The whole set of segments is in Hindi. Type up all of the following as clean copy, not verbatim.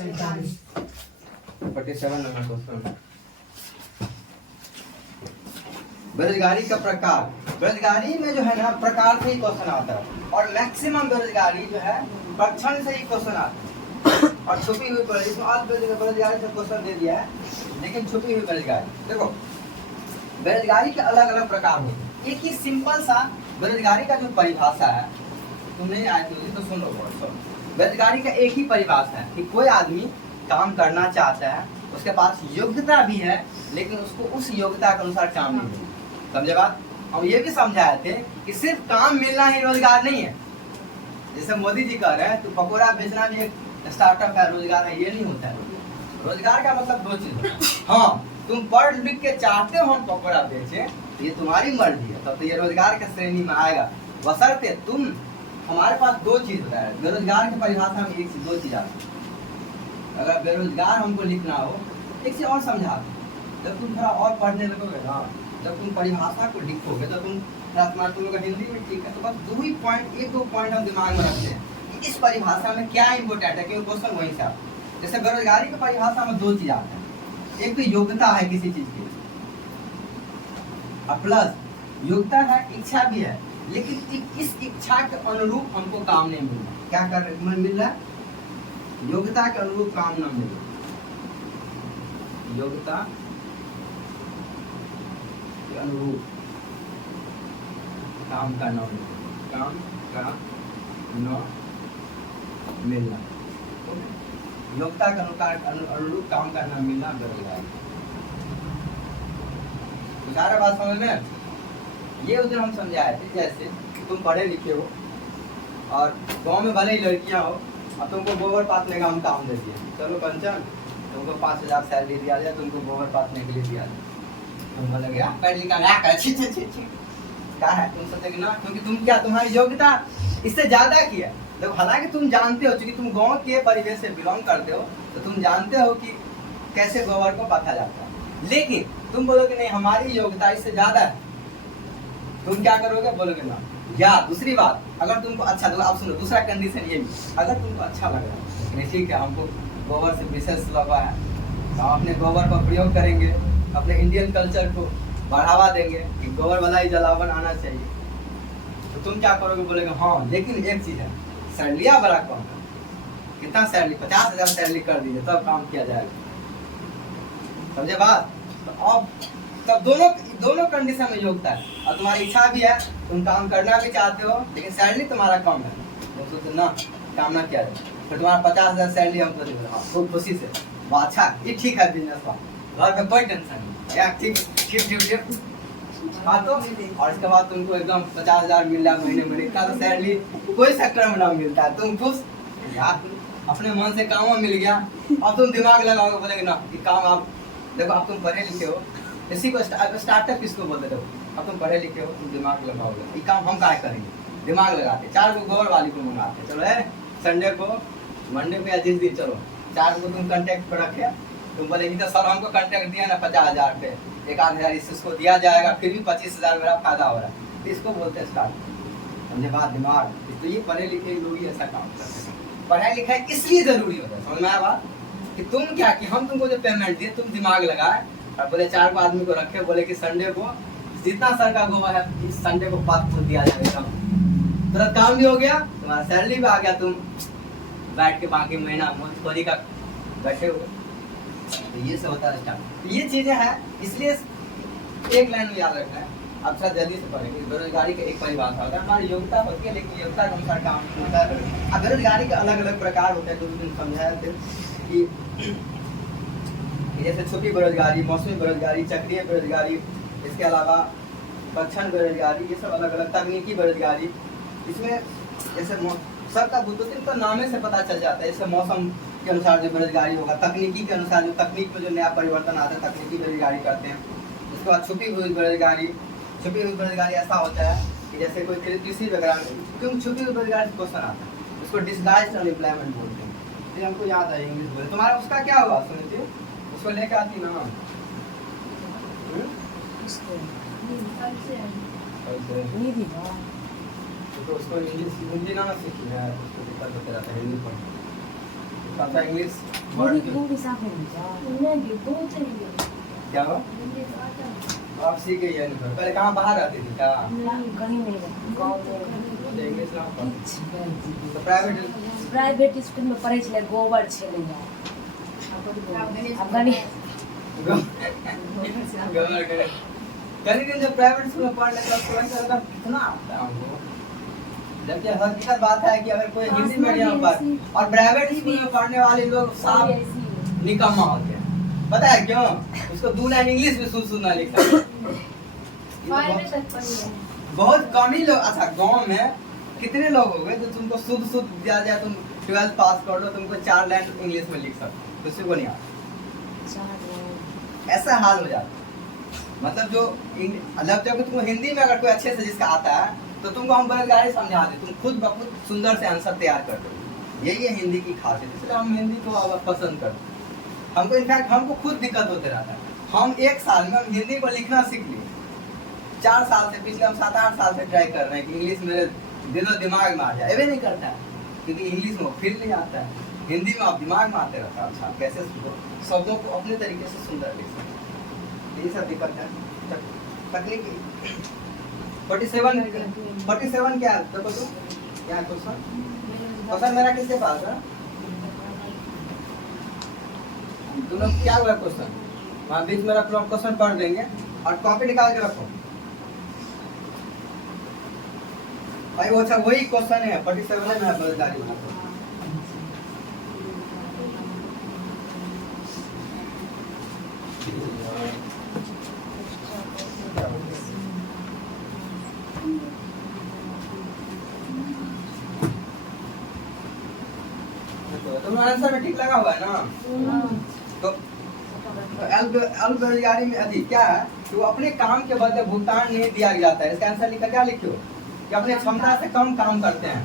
47 नंबर क्वेश्चन। बेरोजगारी का प्रकार। बेरोजगारी में जो है ना प्रकार से ही क्वेश्चन आता है और मैक्सिमम बेरोजगारी जो है परीक्षण से ही क्वेश्चन आता है और छुपी हुई बेरोजगारी से क्वेश्चन दे दिया है, लेकिन छुपी हुई बेरोजगारी देखो, बेरोजगारी के अलग अलग प्रकार होते हैं। एक ही सिंपल सा बेरोजगारी का जो परिभाषा है, तुम नहीं आए तो सुन लो। बेरोजगारी का एक ही परिभाषा है कि कोई आदमी काम करना चाहता है, उसके पास योग्यता भी है, लेकिन उसको उस योग्यता के अनुसार काम नहीं मिलता। समझे बात? हम ये भी समझाए थे कि सिर्फ काम मिलना ही रोजगार नहीं है। जैसे मोदी जी कह रहे हैं तो पकौड़ा बेचना भी एक स्टार्टअप है, रोजगार है, ये नहीं होता है। रोजगार का मतलब दो चीज है। हाँ, तुम पढ़ लिख के चाहते हो हम पकौड़ा बेचे, ये तुम्हारी मर्जी है, तब तो ये रोजगार के श्रेणी में आएगा। बशर्ते तुम, हमारे पास दो चीज होता है बेरोजगार की परिभाषा में, एक से दो चीज आती है। अगर बेरोजगार हमको लिखना हो, एक चीज और समझा, जब तुम थोड़ा और पढ़ने लगोगे ना, जब तुम परिभाषा को लिखोगे तो तुम लोग हिंदी में ठीक है, तो बस दो ही पॉइंट, एक दो पॉइंट हम दिमाग में रखते हैं कि इस परिभाषा में क्या इम्पोर्टेंट है, क्योंकि क्वेश्चन वहीं से आता है। जैसे बेरोजगारी की परिभाषा में दो चीज आते हैं, एक तो योग्यता है किसी चीज की, प्लस योग्यता है, इच्छा भी है, लेकिन इस इच्छा के अनुरूप हमको काम नहीं मिल रहा। क्या मिल रहा है? योग्यता के अनुरूप काम न मिल रहा। योग्यता के अनुरूप काम का न मिलना, काम का न मिलना, योग्यता के अनुरूप काम का न मिलना बेरोजगारी। सारा बात समझ में? ये उधर हम समझाए थे, जैसे तुम पढ़े लिखे हो और गांव में भले ही लड़कियां हो और तुमको गोबर पाथने का हम काम दे दिया, चलो पंचन तुमको 5000 सैलरी दिया जाए, तुमको गोबर पाथने के लिए दिया जाए। तुम बोलोगे यार पढ़ लिखा क्या है, क्या है? तुम सोचोगे ना, क्योंकि तुम क्या, तुम्हारी योग्यता इससे ज्यादा की है। देखो, हालांकि तुम जानते हो, क्योंकि तुम गाँव के परिवेश से बिलोंग करते हो, तो तुम जानते हो कि कैसे गोबर को पाथा जाता है, लेकिन तुम बोलोगे नहीं हमारी योग्यता इससे ज्यादा है, तुम क्या करोगे? बोलोगे ना। या दूसरी बात, अगर तुमको अच्छा, तो आप सुनो, दूसरा कंडीशन ये भी, अगर तुमको अच्छा लग रहा है, ठीक है, हमको गोबर से विशेष लगा है, हम अपने गोबर का प्रयोग करेंगे, अपने इंडियन कल्चर को बढ़ावा देंगे कि गोबर वाला ही जलावन आना चाहिए, तो तुम क्या करोगे? बोलोगे हाँ, लेकिन एक चीज है, सैलरिया बड़ा कम है। कितना सैलरी? 50,000 सैलरी कर दीजिए, तब काम किया जाएगा। समझे बात? तो अब तब दोनों कंडीशन में योग्यता है और तुम्हारी इच्छा भी है, तुम काम करना भी चाहते हो, लेकिन सैलरी तुम्हारा कम है, तुम सोचते ना काम ना किया जाए, फिर तुम्हारा 50,000 सैलरी हमको दे, हाँ खूब खुशी से, वाह अच्छा, ये ठीक है बिजनेस का, घर पे कोई टेंशन नहीं यार, ठीक। हाँ तो और इसके बाद तुमको एकदम 50,000 मिल रहा है महीने, इतना तो सैलरी कोई सेक्टर में ना मिलता है, तुम खुश यार, अपने मन से काम मिल गया। अब तुम दिमाग लगाओगे, बोलेगे ना कि काम आप देखो, अब तुम पढ़े लिखे हो, इसी को स्टार्टअप किसको बोलते हो? अब तुम पढ़े लिखे हो, तुम दिमाग लगाओगे, ये काम हम क्या करेंगे? दिमाग लगाते, 4 को गोबर वाली को मंगाते, चलो है संडे को, मंडे को या जिस दिन, चलो 4 को तुम कांटेक्ट पर रखे, तुम बोले तो सर हमको कांटेक्ट दिया ना 50,000 पे, 1,000 इसको दिया जाएगा, फिर भी 25,000 मेरा फायदा हो रहा है, तो इसको बोलते हैं स्टार्ट। समझे बात? दिमाग। तो ये पढ़े लिखे लोग ही ऐसा काम करते हैं। पढ़ाई लिखाई इसलिए जरूरी होता है, समझ में आया बात? कि तुम क्या, कि हम तुमको जो पेमेंट दिए, तुम दिमाग लगाए और बोले 4 आदमी को रखे, बोले कि संडे को जितना सर का गोबर है इस संडे को पात को दिया जाएगा, तुरंत काम भी हो गया, तुम्हारा सैलरी भी आ गया, तुम बैठ के बाकी महीना मजदूरी का बैठे हुए। तो ये सब होता है स्टार्ट। तो ये चीजें हैं, इसलिए एक लाइन में याद रखना है। अब थोड़ा जल्दी से पढ़ेंगे। बेरोजगारी का एक परिभाषा होता है, हमारी योग्यता होती है, लेकिन योग्यता के अनुसार काम होता है। अब बेरोजगारी के अलग अलग प्रकार होते हैं, जो दिन समझाए थे कि जैसे छोटी बेरोजगारी, मौसमी बेरोजगारी, चक्रीय बेरोजगारी, इसके अलावा पक्षण बेरोजगारी, ये सब अलग अलग, तकनीकी बेरोजगारी। इसमें जैसे सबका बुद्धिमत्ता तो नामे से पता चल जाता है, जैसे मौसम के अनुसार जो बेरोजगारी होगा, तकनीकी के अनुसार जो तकनीक में जो नया परिवर्तन आता है, तकनीकी बेरोजगारी करते हैं। उसके बाद छुपी हुई बेरोजगारी। छुपी हुई बेरोजगारी ऐसा होता है कि जैसे कोई कृषि वगैरह, क्योंकि छुपी हुई बेरोजगारी क्वेश्चन आता है, उसको डिस्गाइज्ड अनएम्प्लॉयमेंट बोलते हैं। ये हमको याद है इंग्लिश बोले, तुम्हारा उसका क्या हुआ सुनिए, उसको लेके आती ना, तो उसको इंग्लिश हिंदी ना सीखी है, उसको दिक्कत होता रहता है हिंदी पढ़ने, इंग्लिश हिंदी साफ नहीं क्या हुआ? आप सीख गई है नहीं? पहले कहाँ बाहर रहती थी क्या? कहीं नहीं गाँव में इंग्लिश ना पढ़ तो प्राइवेट स्कूल में पढ़े छले गोबर छले कहीं दिन जब प्राइवेट स्कूल में पढ़ने का कितना आता है हमको, जबकि हकीकत बात है कि अगर कोई हिंदी मीडियम पर और प्राइवेट स्कूल में पढ़ने वाले लोग साफ निकम्मा होते हैं। पता है क्यों? उसको 2 लाइन इंग्लिश में सुनना लिखा बहुत कम ही लोग। अच्छा गांव में कितने लोग हो गए जो तुमको शुद्ध दिया जाए, तुम 12th पास कर लो, तुमको 4 लाइन इंग्लिश में लिख सकते, किसी को नहीं आता। ऐसा हाल हो जाता। मतलब जो जब तुमको हिंदी में अगर कोई अच्छे से जिसका आता है तो तुमको हम बेरोजगारी समझा दे, तुम खुद ब खुद सुंदर से आंसर तैयार कर दो। यही है हिंदी की खासियत, इसलिए हम हिंदी को अब पसंद करते हैं। हमको इनफैक्ट हमको खुद दिक्कत होते रहता है। हम 1 साल में हम हिंदी को लिखना सीख लिए, 4 साल से, पिछले हम 7-8 साल से ट्राई कर रहे हैं कि इंग्लिश मेरे दिलो दिमाग में आ जाए। ये नहीं करता है क्योंकि इंग्लिश में फील नहीं आता है, हिंदी में आप दिमाग में आते रहता है। अच्छा कैसे शब्दों को अपने तरीके से सुंदर लिख सकते हैं, ये सब दिक्कत है। तकलीफ 47 क्या है? देखो तो क्या क्वेश्चन मेरा किसके पास है? तुम लोग क्या हुआ क्वेश्चन वहाँ बीच में रख लो, क्वेश्चन पढ़ देंगे और कॉपी निकाल के रखो भाई। वो अच्छा वही क्वेश्चन है 47 में है बेरोजगारी वाला। तुम आंसर में ठीक लगा हुआ है ना? तो अल्प बेरोजगारी में अधिक क्या है कि वो अपने काम के बदले भुगतान नहीं दिया जाता है। इसका आंसर लिखा क्या लिखो कि अपने क्षमता से कम काम करते हैं।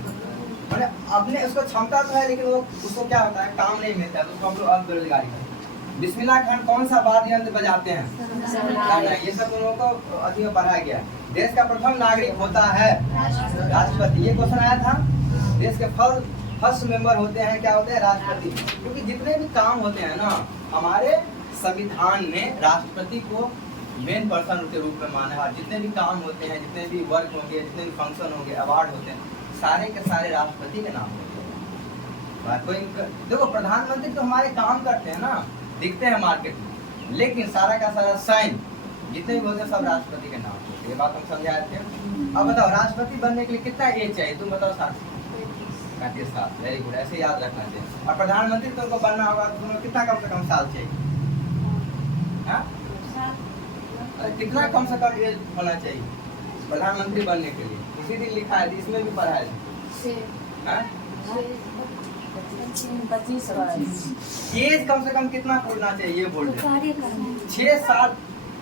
मैंने अपने उसको क्षमता तो है लेकिन वो उसको क्या होता है काम नहीं मिलता है, तो उसको हम लोग अल्प बेरोजगारी करते हैं। बिस्मिल्लाह खान कौन सा वाद्य यंत्र बजाते हैं? ये सब उन लोगों को अधिक में पढ़ाया गया। देश का प्रथम नागरिक होता है राष्ट्रपति। ये क्वेश्चन आया था। देश के फर्स्ट मेंबर होते हैं क्या होते हैं? राष्ट्रपति। क्योंकि जितने भी काम होते हैं ना हमारे संविधान ने राष्ट्रपति को मेन पर्सन के रूप में माना है। जितने भी काम होते हैं, जितने भी वर्क होंगे, जितने भी फंक्शन होंगे, अवार्ड होते हैं, सारे के सारे राष्ट्रपति के नाम होते हैं। कोई देखो प्रधानमंत्री तो हमारे काम करते हैं ना, दिखते हैं मार्केट में, लेकिन सारा का सारा साइन जितने भी होते हैं सब राष्ट्रपति के नाम होते हैं। ये बात हम समझाए थे। अब बताओ राष्ट्रपति बनने के लिए कितना एज चाहिए? तुम बताओ। 35 साल। वेरी गुड, ऐसे याद रखना चाहिए। और प्रधानमंत्री तुमको बनना होगा तो तुम्हें कितना कम से कम साल चाहिए? कितना कम से कम एज होना चाहिए प्रधानमंत्री बनने के लिए? इसी दिन लिखा है, इसमें भी पढ़ा है। 25 एज कम से कम कितना पूरना चाहिए ये बोल रहे हैं। 6 साल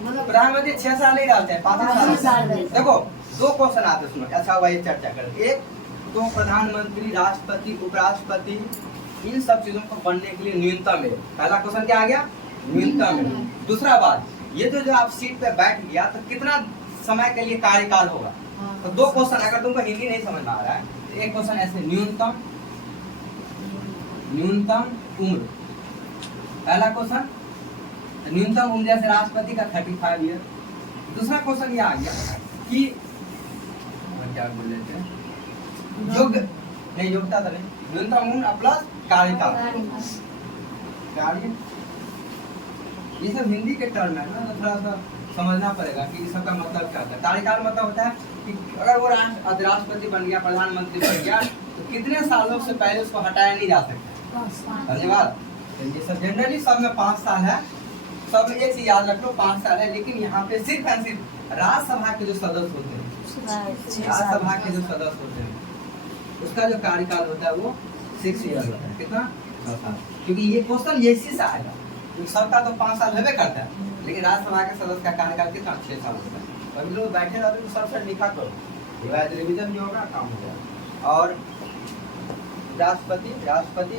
प्रधानमंत्री 6 साल नहीं डालते हैं, 5 साल। देखो 2 क्वेश्चन आते सुनो। अच्छा वही चर्चा कर। एक तो प्रधानमंत्री, राष्ट्रपति, उपराष्ट्रपति, इन सब चीजों को बनने के लिए न्यूनतम है। पहला क्वेश्चन क्या आ गया? न्यूनतम है। दूसरा बात ये जो आप सीट पे बैठ गया तो कितना समय के लिए कार्यकाल होगा? तो 2 क्वेश्चन। अगर तुमको हिंदी नहीं समझ में आ रहा है तो एक क्वेश्चन ऐसे न्यूनतम उम्र। पहला क्वेश्चन न्यूनतम उम्र जैसे राष्ट्रपति का 35 ईयर। दूसरा क्वेश्चन ये आ गया कि क्या बोल रहे थे, योग्यता तो नहीं, न्यूनतम उम्र प्लस कार्यकाल। ये सब हिंदी के टर्म है ना, तो थोड़ा सा समझना पड़ेगा कि इसका मतलब क्या होता है। कार्यकाल मतलब होता है कि अगर वो राष्ट्रपति बन गया, प्रधानमंत्री बन गया तो कितने सालों से पहले उसको हटाया नहीं जा सकता। धन्यवाद। ये सब जनरली सब में 5 साल है। सब में एक चीज याद रख लो 5 साल है। लेकिन यहाँ पे सिर्फ एंड सिर्फ राज्यसभा के जो सदस्य होते हैं, राज्यसभा के जो सदस्य होते हैं उसका जो कार्यकाल होता है वो 6 ईयर होता है। कितना? 9 साल। क्योंकि ये क्वेश्चन इसी से आएगा। सबका तो 5 साल होबे करता है, लेकिन राज्यसभा के सदस्य का कार्यकाल कितना? 6 साल होता है। अभी लोग बैठे रहते तो सबसे लिखा करो, रिविजन भी होगा, काम हो जाएगा। और राष्ट्रपति,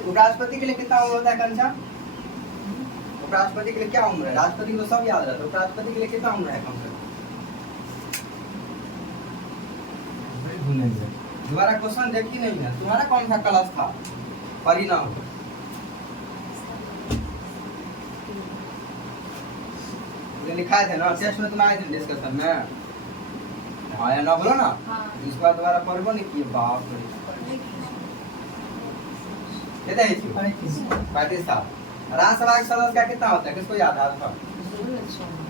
उपराष्ट्रपति के लिए कितना उम्र होता है कंचा? उपराष्ट्रपति के लिए क्या उम्र है? राष्ट्रपति को सब याद रहता है, उपराष्ट्रपति के लिए कितना उम्र है कम से कम? दोबारा क्वेश्चन देखी नहीं है। तुम्हारा कौन सा क्लास था? परिणाम तो लिखाए थे ना टेस्ट में, तुम आए थे डिस्कशन में, हाँ या ना बोलो ना, इसके बाद दोबारा पढ़बो नहीं किए, बाप रे कितना है 35 साल। राज्यसभा के सदस्य का कितना होता है, किसको याद है?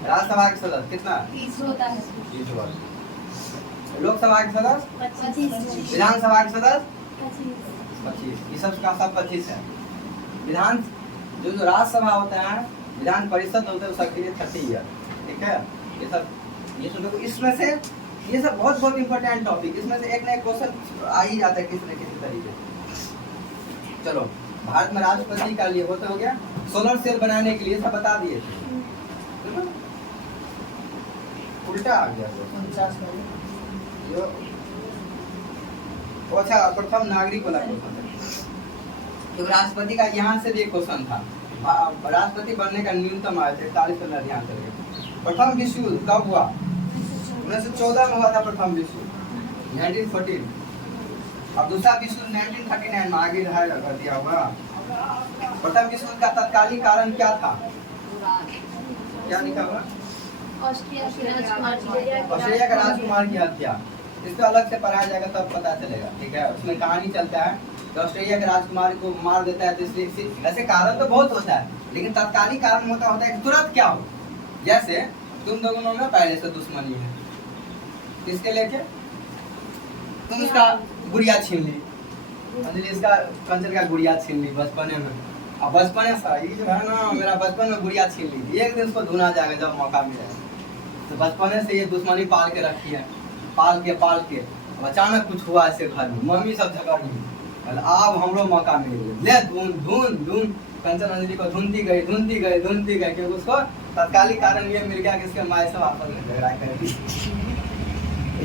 राज्यसभा के सदस्य कितना? 30 होता है। 30 वर्ष। लोकसभा के सदस्य 25। विधानसभा के सदस्य 25। ये सब का सब 25 है। विधान जो राज्यसभा होता है, विधान परिषद होता है, उसका पीरियड 30 ईयर। ठीक है, ये सब ये सुन लो। इसमें से ये सब बहुत बहुत इंपॉर्टेंट टॉपिक, इसमें से एक ना एक क्वेश्चन आ ही जाता है किसी न किसी तरीके। चलो, भारत में राष्ट्रपति का लिए होता हो गया, सोलर सेल बनाने के लिए सब बता दिए थे। उल्टा आ गया जो अच्छा प्रथम नागरिक वाला क्वेश्चन है। तो राष्ट्रपति का यहाँ से भी एक क्वेश्चन था, राष्ट्रपति बनने का न्यूनतम आयु 41 साल, ध्यान करिए। प्रथम विश्व युद्ध कब हुआ? 1914 में हुआ था प्रथम विश्व युद्ध, 1914। अब दूसरा विश्व युद्ध 1939 में आगे कर दिया हुआ। प्रथम विश्व युद्ध का तत्कालीन कारण क्या था? क्या लिखा हुआ? ऑस्ट्रिया का राजकुमार की हत्या। इसको अलग से पढ़ाया जाएगा तब पता चलेगा। ठीक है, उसमें कहानी चलता है कि ऑस्ट्रेलिया के राजकुमार को मार देता है, तो इसलिए ऐसे कारण तो बहुत होता है, लेकिन तत्कालीन कारण होता है कि तुरंत क्या हो। जैसे तुम दोनों में पहले से दुश्मनी है, किसके लेके? तुम इसका गुड़िया छीन ली, अंजलि इसका कंचन का गुड़िया छीन ली बचपने में। अब बचपने से ये जो है ना, मेरा बचपन में गुड़िया छीन ली थी, एक दिन उसको ढूंढा जाएगा जब मौका मिलेगा। तो बचपने से ये दुश्मनी पाल के रखी है, पाल के अब अचानक कुछ हुआ ऐसे घर में, मम्मी सब झगड़ ली, अब हमरो मौका मिल गया, ले ढूंढ कंचन अंजलि को ढूंढती गई क्योंकि उसको तत्कालीन कारण ये मिल गया कि इसके माए से वापस झगड़ा करेगी।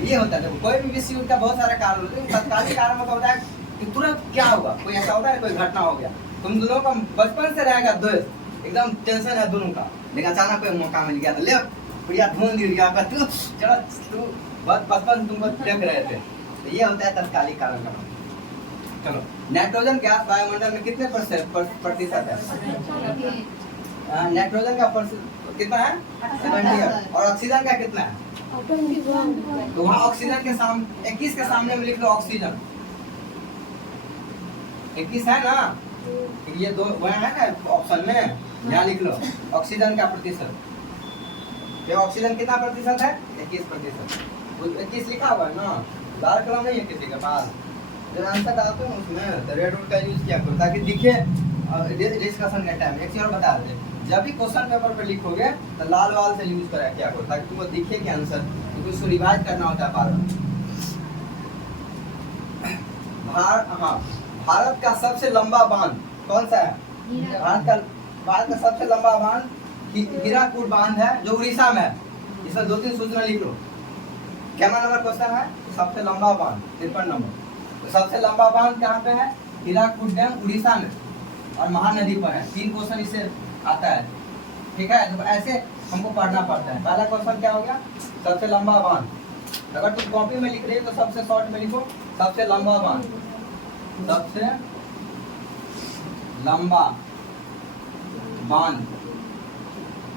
ये होता है, कोई भी विश्व युद्ध का बहुत सारा कारण होता है, तत्कालीन कारण मतलब होता है कि तुरंत क्या होगा, कोई ऐसा होता है कोई घटना हो गया, तुम दोनों का बचपन से रहेगा दोस्त, एकदम टेंशन है दोनों का, लेकिन अचानक कोई मौका मिल गया तो ले बढ़िया ढूंढ लिया, तू बचपन तुमको देख रहे थे। तो ये होता है तत्कालीन कारण का। चलो, नाइट्रोजन गैस वायुमंडल में कितने प्रतिशत है? नाइट्रोजन का कितना है? 70। और ऑक्सीजन का कितना है? तो वहाँ ऑक्सीजन के सामने 21 के सामने में लिख लो ऑक्सीजन, 21 है ना, ये दो वहाँ है ना ऑप्शन में, यहाँ लिख लो ऑक्सीजन का प्रतिशत। ये ऑक्सीजन कितना प्रतिशत है? 21%। 21 लिखा हुआ है ना, डार्क कलम नहीं है किसी के पास। जब आंसर डालते हो उसमें तो रेड का यूज किया करो ताकि दिखे डिस्कशन के टाइम। एक चीज और बता दें, जब भी क्वेश्चन पेपर पे लिखोगे तो लाल वाल से यूज करा क्या करो ताकि तुमको दिखे कि आंसर, क्योंकि उसको रिवाइज करना होता है बार। भारत का सबसे लंबा बांध कौन सा है? भारत का सबसे लंबा बांध हीराकुड बांध है, जो उड़ीसा में है। इसमें 2-3 सूचना लिख लो। क्या नंबर क्वेश्चन है? सबसे लंबा बांध 53 नंबर। तो सबसे लंबा बांध कहाँ पे है? हीराकुड डैम उड़ीसा में और महानदी पर है। 3 क्वेश्चन इससे आता है। ठीक है, तो ऐसे हमको पढ़ना पड़ता है। पहला क्वेश्चन क्या हो गया? सबसे लंबा बांध। अगर तुम कॉपी में लिख रही हो तो सबसे शॉर्ट में लिखो सबसे लंबा बांध। सबसे लंबा बांध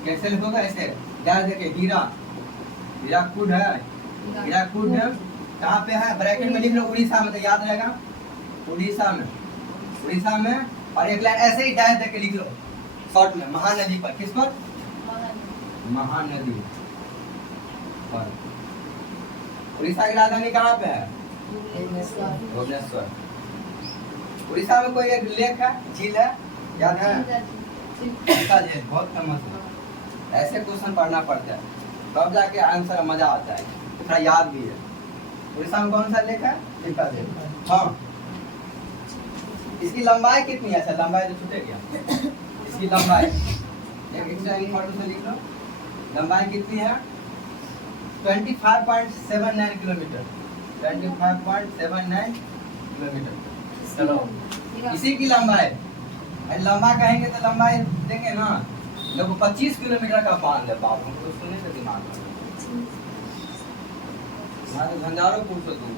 कैसे लिखोगे? ऐसे ध्यान देखिए, हीराकुड है, हीराकुड डैम कहाँ पे है? ब्रैकेट में लिख लो उड़ीसा में, तो याद रहेगा उड़ीसा में। और एक लाइन ऐसे ही डैश देके लिख लो शॉर्ट में, महानदी पर। किस पर? महानदी पर। उड़ीसा की राजधानी कहाँ पे है? भुवनेश्वर। उड़ीसा में कोई एक लेक है, झील है, याद है? झील बहुत फेमस है। ऐसे क्वेश्चन पढ़ना पड़ता है तब जाके आंसर मजा आता है, थोड़ा याद भी है। उड़ीसा में कौन सा लेक है? चिल्का झील। हाँ, इसकी लंबाई कितनी है? अच्छा, लंबाई तो छूटे गया। इसकी लंबाई से लिख लो, लंबाई कितनी है? 25.79 किलोमीटर। 25.79 किलोमीटर। चलो, इसी की लंबाई, लंबा कहेंगे तो लंबाई देंगे ना, लोग 25 किलोमीटर का बांध है। बाबू को सुनने से दिमाग में झंझारोपुर से दूर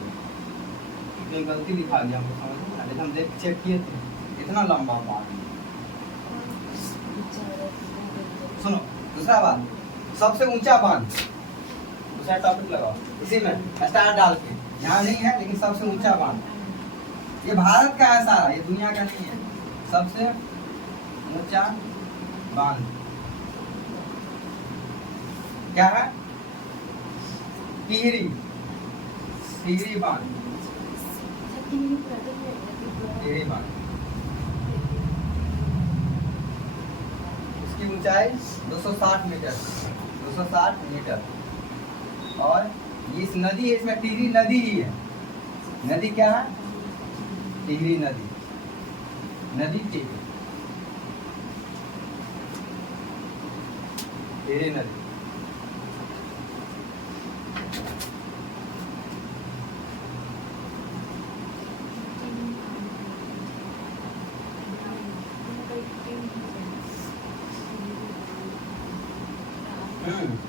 कोई गलती दिखा दिया हमको, समझ में, लेकिन हम देख चेक किए थे इतना लंबा बांध। सुनो दूसरा बात, सबसे ऊंचा बांध, दूसरा टॉपिक लगाओ इसी में स्टार डाल के, यहाँ नहीं है लेकिन सबसे ऊंचा बांध। ये भारत का है सारा, ये दुनिया का नहीं है। सबसे ऊंचा बांध क्या है? टिहरी, टिहरी बांध, टिहरी बांध। इसकी ऊंचाई 260 मीटर, 260 मीटर। और ये इस नदी है, इसमें टिहरी नदी ही है। नदी क्या है? टिहरी नदी, नदी टिहरी, टिहरी नदी।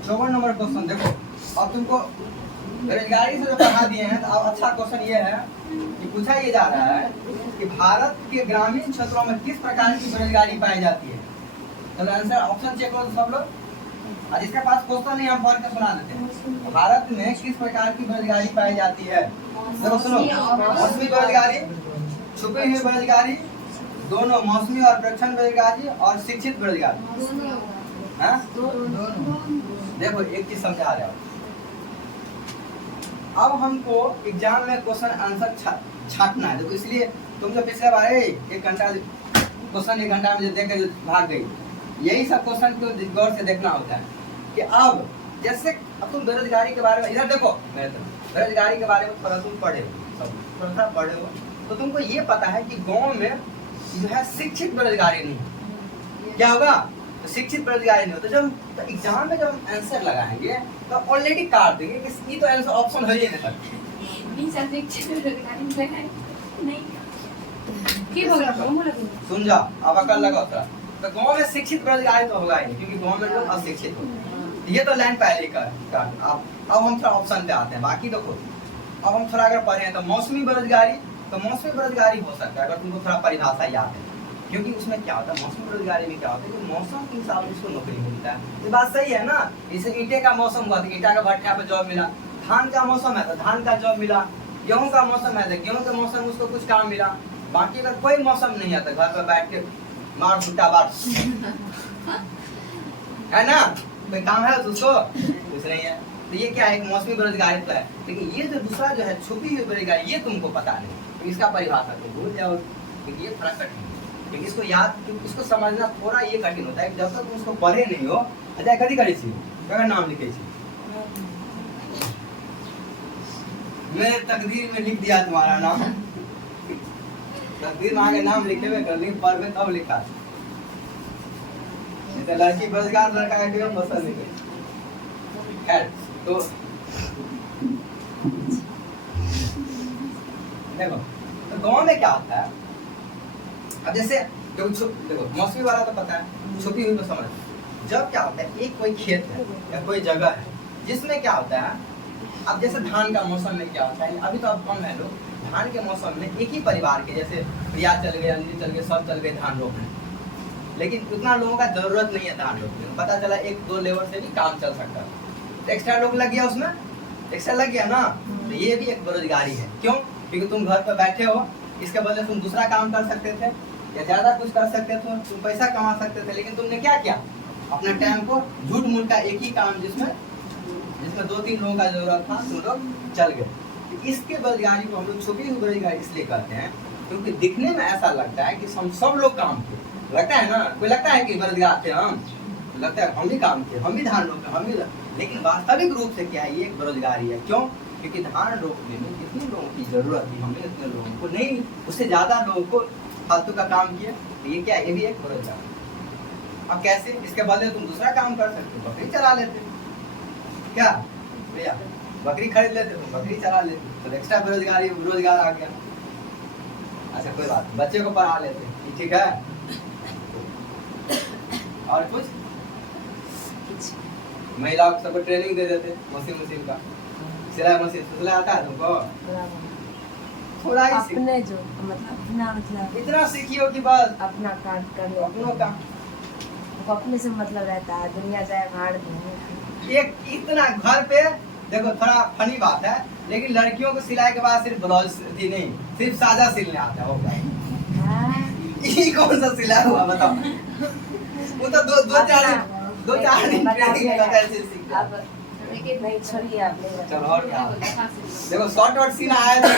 चौवन नंबर क्वेश्चन देखो। अब तुमको बेरोजगारी से जो पढ़ा दिए हैं, तो अब अच्छा क्वेश्चन ये है कि पूछा ये जा रहा है कि भारत के ग्रामीण क्षेत्रों में किस प्रकार की बेरोजगारी पाई जाती है। तो आंसर ऑप्शन चेक करो सब लोग। और जिसके पास क्वेश्चन नहीं, हम पढ़ के सुना देते हैं। भारत में किस प्रकार की बेरोजगारी पाई जाती है? देखो सुनो, मौसमी बेरोजगारी, छुपी हुई बेरोजगारी, दोनों मौसमी और प्रक्षण बेरोजगारी, और शिक्षित बेरोजगारी। हाँ? देखो एक चीज समझा रहे हो। अब हमको एग्जाम में क्वेश्चन आंसर छाटना है। देखो इसलिए तुम जो पिछले बार 1 घंटा क्वेश्चन 1 घंटा में देख के भाग गई, यही सब क्वेश्चन को गौर से देखना होता है कि अब जैसे अब तुम बेरोजगारी के बारे में इधर देखो, मेरे तरफ बेरोजगारी के बारे में थोड़ा तुम पढ़े हो, थोड़ा पढ़े हो, तो तुमको ये पता है कि गाँव में जो है शिक्षित बेरोजगारी नहीं। क्या होगा? तो शिक्षित बेरोजगारी नहीं हो। तो जब तो एग्जाम में जब हम आंसर लगाएंगे तो ऑलरेडी काट देंगे कि ये तो आंसर ऑप्शन हो ही नहीं सकता। सुन जा, अब अकल लगाओ थोड़ा। तो गाँव में शिक्षित बेरोजगारी तो होगा ही नहीं, क्योंकि गाँव में लोग अशिक्षित होते हैं। ये तो लाइन पहले का। अब हम थोड़ा ऑप्शन पे आते हैं। बाकी देखो, अब हम थोड़ा अगर पढ़े तो मौसमी बेरोजगारी, तो मौसमी बेरोजगारी हो सकता है अगर तुमको थोड़ा परिभाषा याद है। क्योंकि उसमें क्या होता है, मौसमी बेरोजगारी में क्या होता है कि मौसम के हिसाब से इसको नौकरी मिलता है। ये बात सही है ना। जैसे ईंटे का मौसम हुआ तो ईंटा का भट्ठा पे जॉब मिला, धान का मौसम है तो धान का जॉब मिला, गेहूं का मौसम है तो गेहूं के मौसम में उसको कुछ काम मिला। बाकी अगर कोई मौसम नहीं है तो घर पर बैठ के मार भुट्टा बार है ना, कोई काम है उसको कुछ नहीं है। तो ये क्या है, एक मौसमी बेरोजगारी तो है। लेकिन ये जो दूसरा जो है छुपी हुई बेरोजगारी, ये तुमको पता नहीं, तो इसका परिभाषा तुम भूल जाओ, क्योंकि ये थोड़ा कठिन है। क्योंकि इसको याद, क्योंकि इसको समझना थोड़ा ये कठिन होता है कि जब तक तुम उसको पढ़े नहीं हो। अच्छा कभी करी छी क्या नाम लिखे छी, मेरे तकदीर में लिख दिया तुम्हारा नाम। तकदीर में आगे नाम लिखे हुए कर, लिख पढ़ में तब लिखा। जैसे लड़की बेरोजगार, लड़का है क्यों पसंद नहीं। खैर तो देखो, तो गाँव में क्या होता है, अब जैसे देखो मौसमी वाला तो पता है, छुपी हुई तो समझ। जब क्या होता है, एक कोई खेत है या कोई जगह है जिसमें क्या होता है, अब जैसे धान का मौसम में क्या होता है, अभी तो अब कम है लोग, धान के मौसम में एक ही परिवार के जैसे प्रिया चल गए, अंजलि चल गए, सब चल गए धान रोपने। लेकिन उतना लोगों का जरूरत नहीं है धान रोपने में। पता चला 1-2 लेबर से भी काम चल सकता है, तो एक्स्ट्रा लोग लग गया, उसमें एक्स्ट्रा लग गया ना। तो ये भी एक बेरोजगारी है। क्यों? क्योंकि तुम घर पर बैठे हो, इसके बदले तुम दूसरा काम कर सकते थे या ज्यादा कुछ कर सकते थे, तुम पैसा कमा सकते थे। लेकिन तुमने क्या किया, अपना टाइम को झूठ मूठ का एक ही काम जिसमें 2-3 लोगों का जरूरत था, तुम लोग चल गए। तो इसके बेरोजगारी को हम लोग छुपी हुई बेरोजगारी इसलिए करते हैं क्योंकि दिखने में ऐसा लगता है कि हम सब लोग काम किए, लगता है ना, कोई लगता है कि बेरोजगार थे हम, तो लगता है हम भी काम किए, हम भी धान रोपे, हम भी। लेकिन वास्तविक रूप से क्या है, ये एक बेरोजगारी है। क्यों? क्योंकि धान रोपने में कितने लोगों की जरूरत थी, हमने इतने लोगों को नहीं, उससे ज्यादा लोगों को फालतू का काम किया। तो ये क्या है, ये भी एक बेरोजगारी। अब कैसे, इसके बदले तुम दूसरा काम कर सकते, बकरी चला लेते, क्या भैया बकरी खरीद लेते, तुम बकरी चला लेते, तो एक्स्ट्रा बेरोजगारी रोजगार आ गया। अच्छा कोई बात, बच्चे को पढ़ा लेते, ठीक है। और कुछ महिलाओं को सबको ट्रेनिंग दे देते, मशीन का, सिलाई मशीन सिलाई आता है तुमको थोड़ा ही अपने जो मतलब इतना सीखियो कि बस अपना काम करो, अपनों का अपने से मतलब रहता है, दुनिया जाए भाड़ में। एक इतना घर पे देखो, थोड़ा फनी बात है, लेकिन लड़कियों को सिलाई के बाद सिर्फ ब्लाउज थी नहीं, सिर्फ सादा सिलने आता है। हो भाई ये कौन सा सिलाई हुआ बताओ? वो तो दो चार दिन ट्रेनिंग में लगा ऐसे सीख गया। अब नहीं छोड़िए आप ले जाओ। चलो और क्या देखो, शॉर्ट और सीना आया तो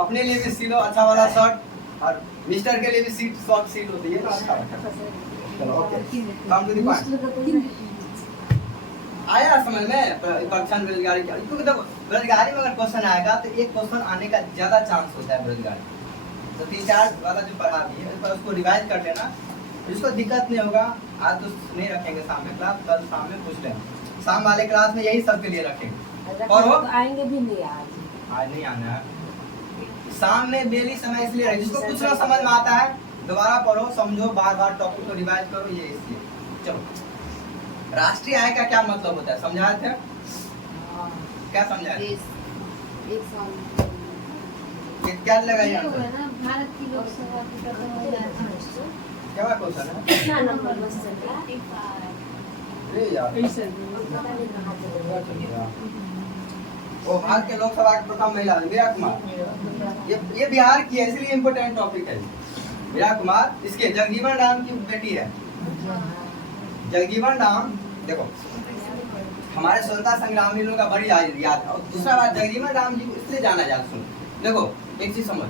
अपने लिए भी सिलो अच्छा वाला शॉर्ट, और मिस्टर के लिए भी सीट शॉर्ट सीट होती है ना, अच्छा वाला। चलो ओके, काम टू द पॉइंट। आया समझ में परीक्षण बेरोजगारी क्या? क्योंकि देखो बेरोजगारी में अगर क्वेश्चन आएगा तो एक क्वेश्चन आने का ज्यादा चांस होता है बेरोजगारी। तो 3-4 वाला जो पढ़ा दी है पर उसको रिवाइज कर लेना, जिसको दिक्कत नहीं होगा। आज तो नहीं रखेंगे शाम में क्लास, कल शाम में पूछ लेंगे। शाम वाले क्लास में यही सब के लिए रखेंगे। और हो आएंगे भी नहीं आज नहीं आना है, शाम में बेली समय इसलिए रहे जिसको कुछ ना समझ में आता है दोबारा पढ़ो, समझो, बार बार टॉपिक को रिवाइज करो, ये इसलिए। चलो, राष्ट्रीय आय का क्या मतलब होता है समझाए थे? क्या समझाए? क्या लगा ये यहाँ हुआ पे? ना, भारत की लोकसभा की प्रथम महिला क्या क्वेश्चन है? कितना नंबर क्वेश्चन का? अरे यार, पता नहीं कहाँ चले गए। वो भारत के लोकसभा की प्रथम महिला मीरा कुमार। ये बिहार की है इसलिए इम्पोर्टेंट टॉपिक है। मीरा कुमार इसके जगजीवन राम की बेटी है। जगजीवन राम देखो हमारे स्वतंत्रता संग्रामी लोगों का बड़ी याद है। और दूसरा बात, जगजीवन राम जी को इसलिए जाना जाता। सुनो देखो, एक चीज समझ,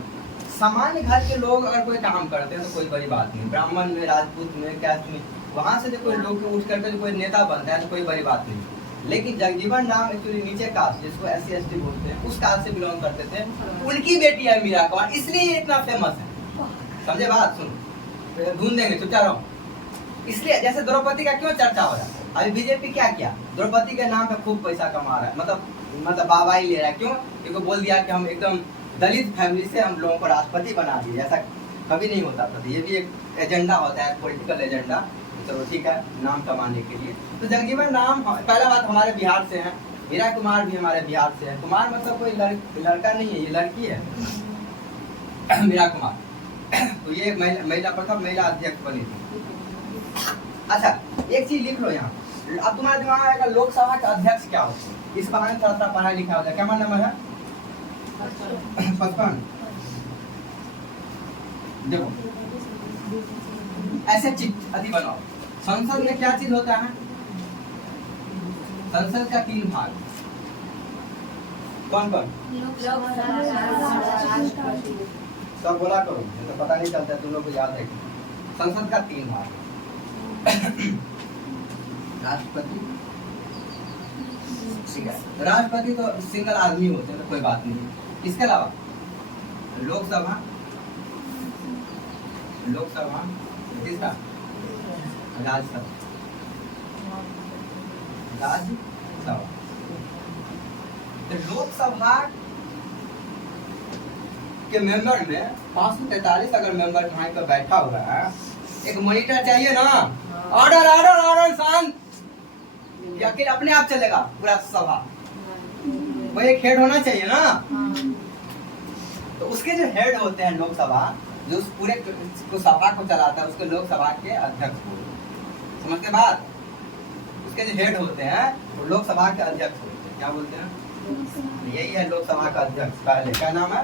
सामान्य घर के लोग अगर कोई काम करते हैं तो कोई बड़ी बात नहीं, ब्राह्मण में, राजपूत में, कैस्ट में, वहां से जो कोई लोग उठ करके कोई नेता बनता है तो कोई बड़ी बात नहीं। लेकिन जगजीवन राम एक्चुअली नीचे कास्ट, जिसको SC ST बोलते हैं, उस कास्ट से बिलोंग करते थे। उनकी बेटी है मीरा कुमार, इसलिए ये इतना फेमस है। समझे बात? सुनो, ढूंढ देंगे, चुपचाप रहो। इसलिए जैसे द्रौपदी का क्यों चर्चा हो रहा है, अभी बीजेपी क्या किया, द्रौपदी के नाम पे खूब पैसा कमा रहा है, मतलब वाहवाही ले रहा है। क्यों? क्योंकि बोल दिया कि हम एकदम दलित फैमिली से हम लोगों को राष्ट्रपति बना दिए। ऐसा कभी नहीं होता था, ये भी एक एजेंडा होता है, पॉलिटिकल एजेंडा। चलो ठीक है, नाम कमाने के लिए। तो जगजीवन राम पहला बात हमारे बिहार से है, मीरा कुमार भी हमारे बिहार से है। कुमार मतलब कोई लड़का नहीं है, ये लड़की है मीरा कुमार। तो ये महिला प्रथम महिला अध्यक्ष बनी थी। अच्छा एक चीज लिख लो यहाँ, अब तुम्हारे दिमाग में आएगा लोकसभा का अध्यक्ष क्या होता है। इस बहाने थोड़ा सा पढ़ा लिखा होता है। क्या नंबर है? 55। देखो ऐसे चीज अधि बनाओ। संसद में क्या चीज होता है? संसद का 3 भाग। कौन कौन सब बोला करो, तो पता नहीं चलता, तुम लोग को याद है। संसद का 3 भाग, राष्ट्रपति, ठीक है, राष्ट्रपति तो सिंगल आदमी होते हैं तो कोई बात नहीं। इसके अलावा लोकसभा, तीसरा राज्यसभा, तो लोकसभा के मेंबर में 543 अगर मेंबर यहाँ पर बैठा हुआ है, एक मॉनिटर चाहिए ना। ऑर्डर ऑर्डर ऑर्डर, शांत। ये अकेले अपने आप चलेगा पूरा सभा, वो एक हेड होना चाहिए ना। तो उसके जो हेड होते हैं लोकसभा, जो उस पूरे सभा को चलाता है, उसके लोकसभा के अध्यक्ष बोलते हैं। समझ के बाद उसके जो हेड होते हैं वो लोकसभा के अध्यक्ष होते हैं। क्या बोलते हैं? यही है लोकसभा का अध्यक्ष। पहले क्या नाम है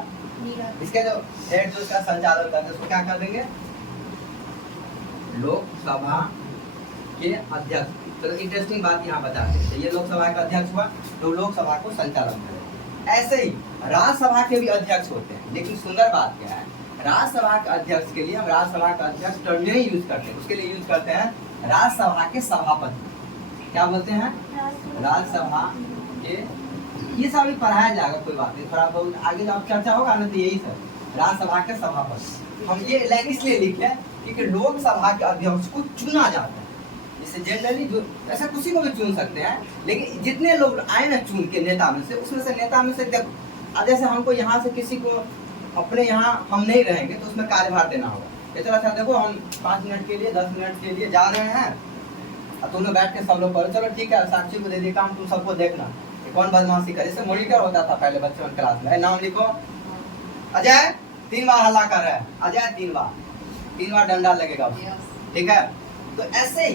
इसके? जो हेड जो इसका संचालन करते हैं उसको क्या कर देंगे? लोकसभा के अध्यक्ष। तो इंटरेस्टिंग बात यहाँ बताते हैं, ये लोकसभा का अध्यक्ष हुआ तो लोकसभा को संचालन करेगा। ऐसे ही राज्यसभा के भी अध्यक्ष होते हैं, लेकिन सुंदर बात क्या है, राज्यसभा के अध्यक्ष के लिए हम राज्यसभा का अध्यक्ष टर्म नहीं यूज करते, उसके लिए यूज करते हैं राज्यसभा के सभापति। क्या बोलते हैं? राज्यसभा के। ये सब भी पढ़ाया जाएगा, कोई बात नहीं, थोड़ा बहुत आगे जब चर्चा होगा ना तो यही सब राज्यसभा के सभापति। हम ये लाइन इसलिए लिखे क्योंकि लोकसभा के अध्यक्ष को चुना जाता है। जैसे जनरली जो ऐसा किसी को भी चुन सकते हैं, लेकिन जितने लोग आए ना चुन के नेता में से, उसमें से नेता में से देखो, जैसे हमको यहाँ से किसी को अपने यहाँ हम नहीं रहेंगे तो उसमें कार्यभार देना होगा। इतना अच्छा देखो, हम 5 मिनट के लिए 10 मिनट के लिए जा रहे हैं, और तुम लोग बैठ के सब लोग करो, चलो ठीक है साक्षी को दे दिए काम, तुम सबको देखना कौन बदमाशी करे। जैसे मॉनिटर होता था पहले बच्चों की क्लास में, नाम लिखो अजय, 3 बार हल्ला कर रहा है अजय, 3 बार डंडा लगेगा, ठीक है। तो ऐसे ही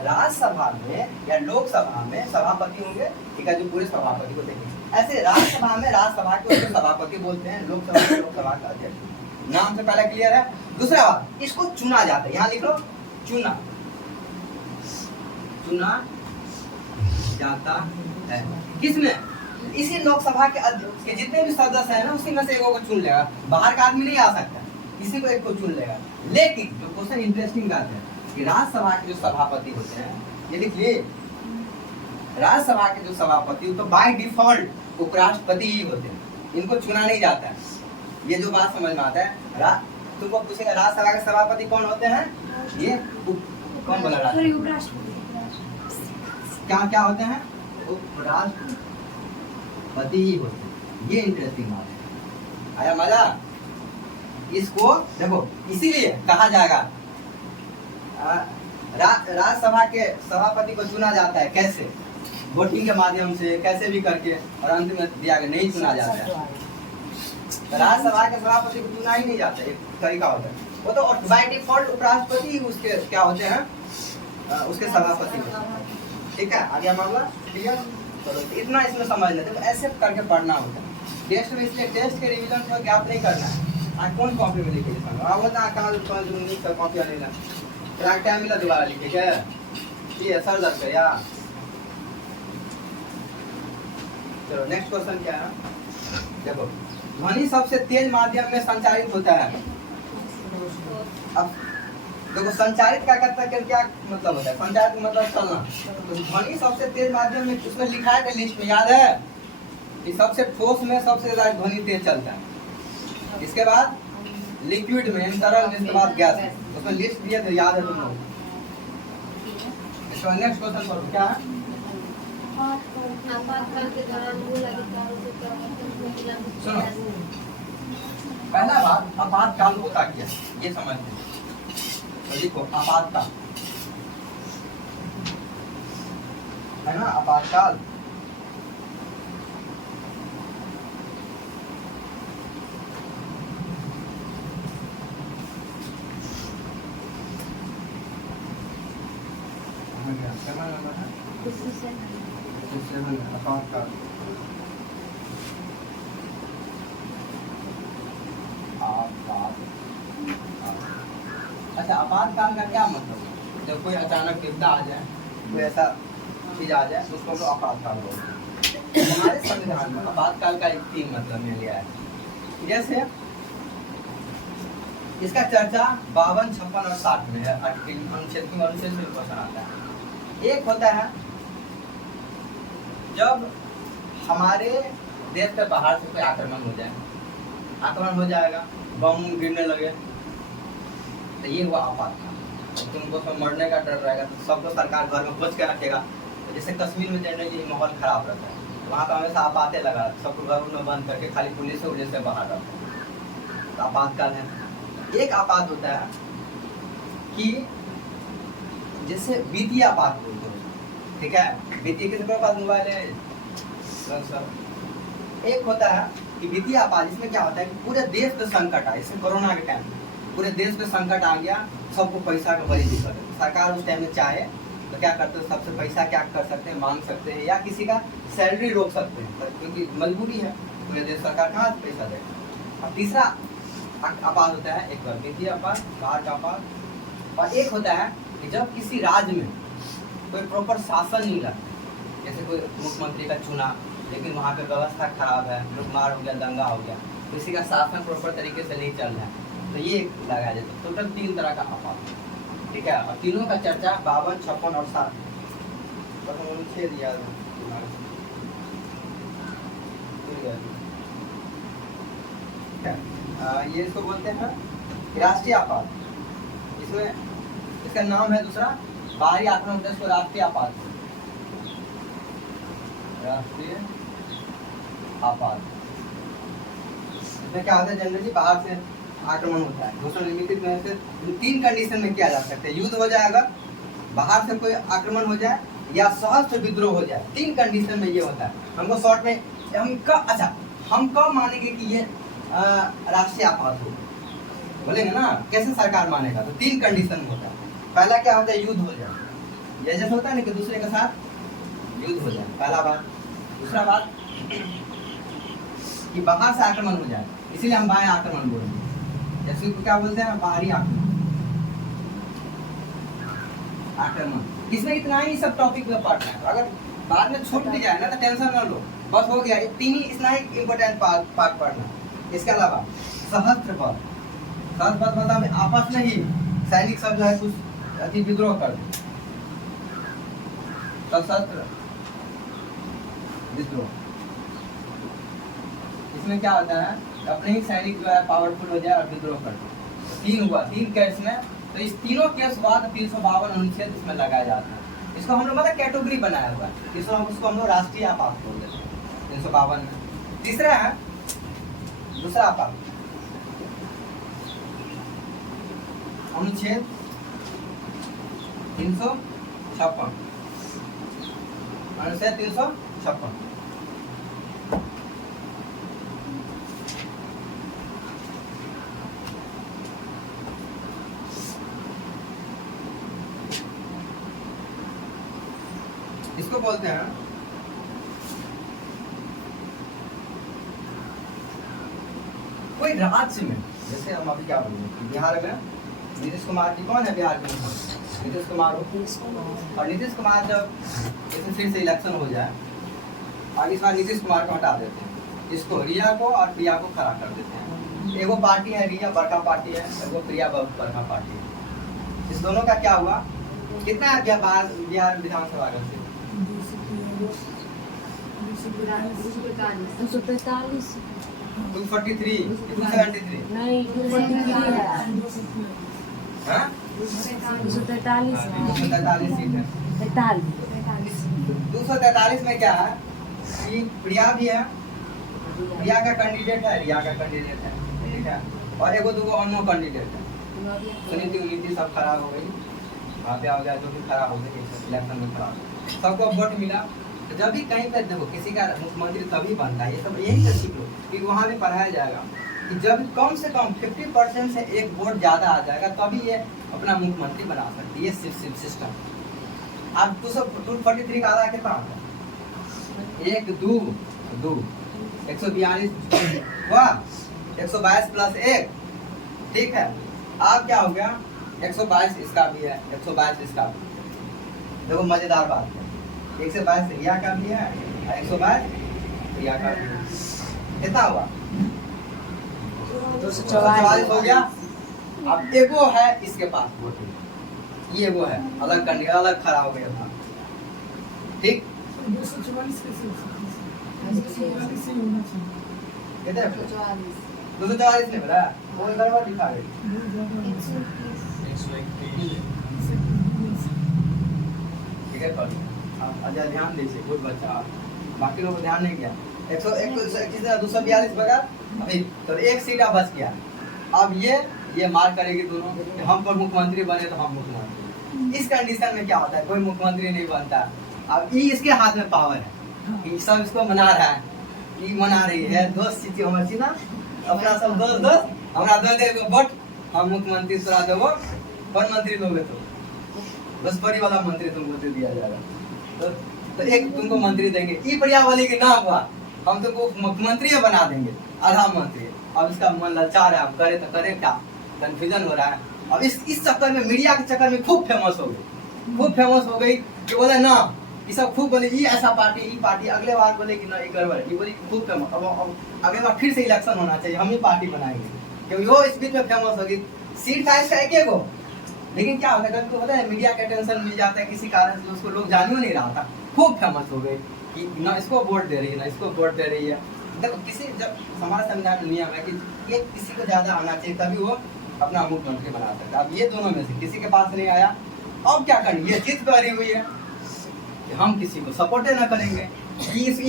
राज्यसभा में या लोकसभा में सभापति होंगे, ठीक है, जो पूरे सभापति को देखेंगे। ऐसे राज्यसभा में राज्यसभा के सभापति बोलते हैं, लोकसभा में लोकसभा का अध्यक्ष। नाम से पहले क्लियर है। दूसरा बात, इसको चुना जाता है, यहाँ लिख लो चुना जाता है। किसमें? इसी लोकसभा के जितने भी सदस्य हैं ना, उसी में से एक को चुन लेगा, बाहर का आदमी नहीं आ सकता, इसी को एक को चुन लेगा। लेकिन जो क्वेश्चन इंटरेस्टिंग बात है कि राज्यसभा के जो सभापति होते हैं, ये लिखिए, राज्यसभा के जो सभापति तो बाय डिफॉल्ट उपराष्ट्रपति ही होते हैं, इनको चुना नहीं जाता है। ये जो बात समझ में आता है, तुमको पूछेगा राज्यसभा के सभापति कौन होते हैं, ये कौन बोला उपराष्ट्रपति क्या क्या होते हैं, उपराष्ट्रपति ही होते हैं। ये इंटरेस्टिंग बात है, आया मजा? इसको देखो, इसीलिए कहा जाएगा राज्यसभा के सभापति को चुना जाता है। कैसे? वोटिंग के माध्यम से, कैसे भी करके, और अंत में दिया गया नहीं चुना जाता है। राज्यसभा के सभापति को चुना ही नहीं जाता, एक तरीका होता है वो तो बाय डिफॉल्ट उपराष्ट्रपति उसके क्या होते हैं, उसके सभापति होते हैं। ठीक है, आगे मामला क्लियर? चलो इतना इसमें समझ लेते हैं, ऐसे करके पढ़ना होता है टेस्ट में। इसलिए टेस्ट के रिवीजन को गैप नहीं करना है। आज कौन कॉपी में लिखे होता कॉपी लेना, टाइम मिला दोबारा लिखे क्या ये सर दर्द कर यार। चलो नेक्स्ट क्वेश्चन क्या है, देखो, ध्वनि सबसे तेज माध्यम में संचारित होता है। अब देखो, संचारित का क्या मतलब होता है, संचारित मतलब चलना। तो ध्वनि सबसे तेज माध्यम में उसमें लिखा है लिस्ट में, याद है कि सबसे ठोस में सबसे ज्यादा ध्वनि तेज चलता है। इसके बाद लिक्विड में, तरल में, इसके बाद गैस में, उसमें लिस्ट दिया तो याद है तुम लोग। इसका नेक्स्ट क्वेश्चन पढ़ो, क्या है? आपातकाल के दौरान मूल अधिकारों से प्रवर्तन को सुनो, पहला बात, आपातकाल होता क्या ये समझते हैं। तो देखो, आपातकाल है ना, आपातकाल आपातकाल अच्छा, आपातकाल का क्या मतलब? जब कोई अचानक विपदा आ जाए, कोई ऐसा चीज आ जाए, उसको हम लोग आपातकाल बोलते हैं। हमारे संविधान में आपातकाल का 3 मतलब मिल गया है। जैसे इसका चर्चा 52, 56 और 60 में है, अनुच्छेद में क्वेश्चन आता है। एक होता है जब हमारे देश पे बाहर से कोई आक्रमण हो जाए, आक्रमण हो जाएगा, बम गिरने लगे, तो ये हुआ आपातकाल। तुमको तो मरने का डर रहेगा, तो सबको सरकार घर में बच के रखेगा। तो जैसे कश्मीर में जनरली माहौल खराब रहता है, वहाँ पे हमेशा आपाते लगा, सबको घर में बंद करके खाली पुलिस से बाहर रहता है, तो आपातकाल है। एक आपात होता है कि जैसे वित्तीय आपात बोलते हैं, ठीक है, वित्तीय किसके पास मोबाइल है सर। एक होता है कि वित्तीय आपात, जिसमें क्या होता है कि पूरे देश पे संकट आया, जैसे कोरोना के टाइम पूरे देश पे संकट आ गया, सबको पैसा का बड़ी दिक्कत है। सरकार उस टाइम में चाहे तो क्या करते हैं, सबसे पैसा क्या कर सकते हैं, मांग सकते हैं, या किसी का सैलरी रोक सकते हैं, क्योंकि मजबूरी है, पूरे देश सरकार कहाँ से पैसा देगा। अब तीसरा आपात होता है, एक वित्तीय आपात, बाहर का आपात, और एक होता है कि जब किसी राज्य में कोई प्रॉपर शासन नहीं लगता, जैसे कोई मुख्यमंत्री का चुना, लेकिन वहाँ पे व्यवस्था खराब है, लोग मार हो गया, दंगा हो गया, किसी का शासन प्रॉपर तरीके से नहीं चल रहा है, तो ये लगाया जाता है। टोटल 3 तरह का आपात, ठीक है, और तीनों का चर्चा 52, 56 और 60 दिया ये इसको बोलते हैं राष्ट्रीय आपात। इसमें इसका नाम है दूसरा, बाहरी आक्रमण को राष्ट्रीय आपात, राष्ट्रीय आपात। इसमें क्या होता है, जनरली बाहर से आक्रमण होता है, दूसरा लिमिटेड में से 3 कंडीशन में किया जा सकता है। युद्ध हो जाएगा, बाहर से कोई आक्रमण हो जाए, या सशस्त्र विद्रोह हो जाए। 3 कंडीशन में ये होता है। हमको शॉर्ट में हम कब मानेंगे कि ये राष्ट्रीय आपात हो, बोलेंगे ना, कैसे सरकार मानेगा, तो 3 कंडीशन में होता है। पहला क्या होता है, युद्ध हो जाए, जैसे होता है ना कि दूसरे के साथ युद्ध हो जाए, पहला बात। दूसरा बात कि बाहर से आक्रमण हो जाए, इसीलिए हम बाह्य आक्रमण बोलेंगे। जैसे क्या बोलते हैं, बाहरी आक्रमण। इसमें इतना ही सब टॉपिक में पढ़ना है, अगर बाद में छूट भी जाए ना तो टेंशन ना लो, बस हो गया। ये तीन ही इतना ही इम्पोर्टेंट पार्ट पढ़ना। इसके अलावा सहस्त्रपद, सहस्त्रपद मतलब आपस में ही सैनिक सब जो है कुछ अति विद्रोह कर दे, सशस्त्र विद्रोह। इसमें क्या होता है, अपने ही सैनिक जो है पावरफुल हो जाए और विद्रोह कर दे। तीन हुआ, तीन केस में, तो इस तीनों केस बाद 352 अनुच्छेद इसमें लगाया जाता है। इसको हम लोग मतलब कैटेगरी बनाया हुआ है, इसको हम लोग राष्ट्रीय आपात बोल देते हैं 352 में। तीसरा है दूसरा आपात, अनुच्छेद 356, अनुच्छेद 356। इसको बोलते हैं कोई राज्य में, जैसे हम अभी क्या बोलेंगे, बिहार में नीतीश कुमार जी कौन है, बिहार में नीतीश कुमार हो। और नीतीश कुमार जब जैसे फिर से इलेक्शन हो जाए, आगे इस बार नीतीश कुमार को हटा देते हैं, इसको रिया को और प्रिया को खड़ा कर देते हैं। एगो पार्टी है रिया, बड़का पार्टी है, एगो प्रिया बहुत बड़का पार्टी है। इस दोनों का क्या हुआ, कितना है बिहार विधानसभा का सीट? 243 243, 273 नहीं 243 है, हाँ 243 है, 243 सीट है। 243 में क्या है कि प्रिया भी है, प्रिया का कैंडिडेट है, रिया का कैंडिडेट है, ठीक है। और एगो दूगो अन्य कैंडिडेट है, सुनीति उनीति सब खराब हो गई, वहाँ पे आ गया जो भी खराब हो गई, इलेक्शन में खराब, सबको वोट मिला। तो जब भी कहीं पर देखो किसी का मुख्यमंत्री तभी बनता है, ये सब यही तो सीख लो कि वहाँ भी पढ़ाया जाएगा कि जब कम से कम 50% से एक वोट ज़्यादा आ जाएगा तभी ये अपना मुख्यमंत्री बना सकती है। ये सिस्टम। आप 243 का आधा कितना आता है, 1 2 2 142 हुआ, 122 प्लस 1, ठीक है। अब क्या हो गया, 122 इसका भी है, 122 इसका भी। देखो मजेदार बात है, 122 रिया का भी है और 122 रिया का भी है। कितना हुआ, 244 हो गया। अब एगो है इसके पास वोट, ये वो है अलग करने का, अलग खड़ा हो गया था, ठीक। 244 नहीं बड़ा, वो गड़बड़ दिखा गई। ठीक है, कर आप अच्छा ध्यान दीजिए, बहुत बच्चा, बाकी लोग ध्यान नहीं किया। 242 बगैर अभी तो एक सीट बच गया। अब ये मार करेगी दोनों, हम पर मुख्यमंत्री बने तो हम मुख्यमंत्री। इस कंडीशन में क्या होता है, कोई मुख्यमंत्री नहीं बनता। अब ये इसके हाथ में पावर है, ये सब इसको मना रहा है, ये मना रही है, दोस्त चीज हमारी ना, अपना सब दोस्त हमारा दे देगा वोट, हम मुख्यमंत्री तोरा देवो, कौन मंत्री लोगे तो बस परी वाला मंत्री तुमको दे दिया जाएगा। तो एक तुमको मंत्री देंगे, ई प्रिया वाली के नाम हुआ, हम तुमको मुख्यमंत्री बना देंगे, आधा मंत्री। अब इसका मन लाचार है, अब करे तो करे क्या, कंफ्यूजन हो रहा है। अब इस चक्कर में, मीडिया के चक्कर में खूब फेमस हो गई कि बोले ना, ये सब खूब बोले ये ऐसा पार्टी, ये पार्टी, अगले बार बोले कि ना ये गड़बड़, ये बोली खूब फेमस। अब अगले बार फिर से इलेक्शन होना चाहिए, हम ही पार्टी बनाएंगे, क्योंकि वो इस बीच में फेमस होगी। सीट था इसका एक गो, लेकिन क्या होता है कभी तो पता है, मीडिया का टेंशन मिल जाता है किसी कारण से, उसको लोग जान ही नहीं रहा था, खूब फेमस हो गई कि ना इसको वोट दे रही है, ना इसको वोट दे रही है। देखो किसी जब समाज संविधान में नियम है कि ये किसी को ज्यादा आना चाहिए तभी वो अपना मुख्यमंत्री बना सकता है। अब ये दोनों में से किसी के पास नहीं आया, अब क्या करेंगे, ये जिद करी हुई है कि हम किसी को सपोर्ट ना करेंगे,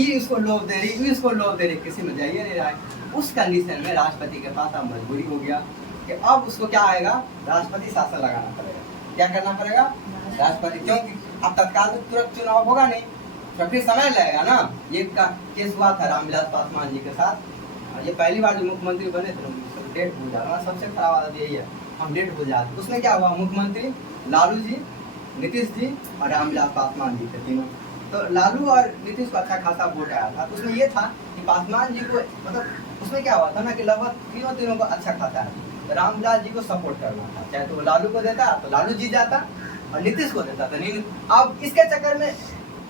इसको लोभ दे रही, इसको लोभ दे रही, किसी में जाइए नहीं रहा है। उस कंडीशन में राष्ट्रपति के पास अब मजबूरी हो गया कि अब उसको क्या आएगा, राष्ट्रपति शासन लगाना पड़ेगा। क्या करना पड़ेगा, राष्ट्रपति, क्योंकि अब तत्काल तो तुरंत चुनाव होगा नहीं, तो फिर समय लगेगा ना। ये का केस हुआ था रामविलास पासवान जी के साथ, ये पहली बार जो मुख्यमंत्री बने थे, डेट भूल जाता, सबसे खराब आदत यही है, हम डेट भूल जाते। उसमें क्या हुआ, मुख्यमंत्री लालू जी नीतीश जी और रामविलास पासवान जी थे तीनों। तो लालू और नीतीश को अच्छा खासा वोट आया था। तो उसमें ये था कि पासवान जी को मतलब उसमें क्या हुआ था ना कि लगभग तीनों को अच्छा खाता है, तो रामविलास जी को सपोर्ट करना था, चाहे तो वो लालू को देता तो लालू जीत जाता और नीतीश को देता था नहीं। अब इसके चक्कर में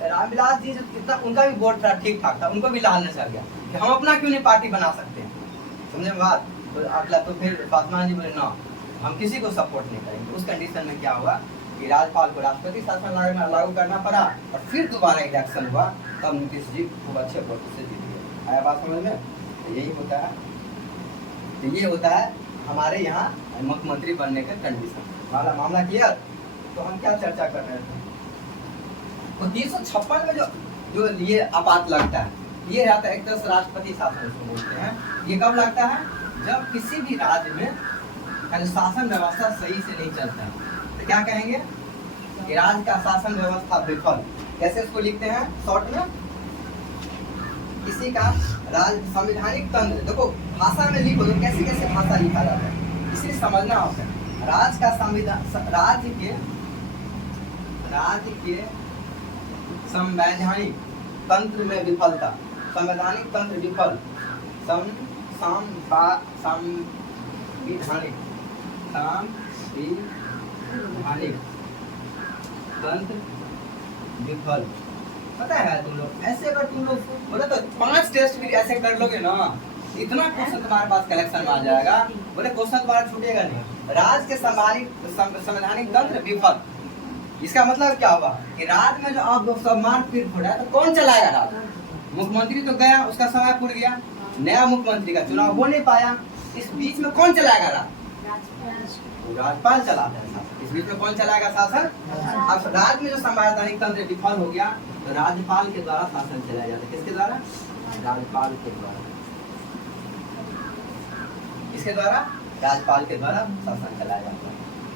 रामविलास जी जो कितना उनका भी वोट था ठीक ठाक था, उनको भी लालच आ गया कि हम अपना क्यों नहीं पार्टी बना सकते हैं, समझे बात। तो अगला तो फिर पासवान जी बोले ना हम किसी को सपोर्ट नहीं करेंगे। उस कंडीशन में क्या हुआ कि राज्यपाल को राष्ट्रपति शासन लागू करना पड़ा और फिर दोबारा इलेक्शन हुआ, तब नीतीश जी खूब अच्छे वोट से जीत गए। आया बात समझ में? तो यही होता है, तो ये होता है हमारे यहाँ मुख्यमंत्री बनने का कंडीशन वाला मामला। क्लियर? तो हम क्या चर्चा कर रहे थे, तो 356 में जो ये आपात लगता है, ये रहता है एक तरह से राष्ट्रपति शासन उसको बोलते हैं। ये कब लगता है? जब किसी भी राज्य में शासन व्यवस्था सही से नहीं चलता है, तो क्या कहेंगे कि राज्य का शासन व्यवस्था विफल। कैसे इसको लिखते हैं शॉर्ट में? किसी का राज्य संवैधानिक तंत्र, देखो भाषा में लिखो तो कैसे कैसे भाषा लिखा जाता है, इसलिए समझना होता है। राज्य का संविधान, राज्य के संवैधानिक तंत्र में विफलता, संवैधानिक तंत्र विफल, संवैधानिक तंत्र विफल। पता है तुम लोग ऐसे अगर तुम लोग बोले तो 5 टेस्ट भी ऐसे कर लोगे ना, इतना क्वेश्चन तुम्हारे पास कलेक्शन में आ जाएगा, बोले क्वेश्चन तुम्हारा छूटेगा नहीं। राज्य के संवैधानिक तंत्र विफल, इसका मतलब क्या हुआ कि राज्य में जो अब सब मारपीट हो रहा है तो कौन चलाएगा राज्य? मुख्यमंत्री तो गया, उसका समय पूरा गया, नया मुख्यमंत्री का चुनाव हो नहीं पाया, इस बीच में कौन चलाएगा राज्य? राज्यपाल चलाता है। इस बीच में कौन चलाएगा शासन? अब राज्य में जो संवैधानिक तंत्र विफल हो गया तो राज्यपाल के द्वारा शासन चलाया जाता है। किसके द्वारा? राज्यपाल के द्वारा। इसके द्वारा राज्यपाल के द्वारा शासन चलाया जाता है।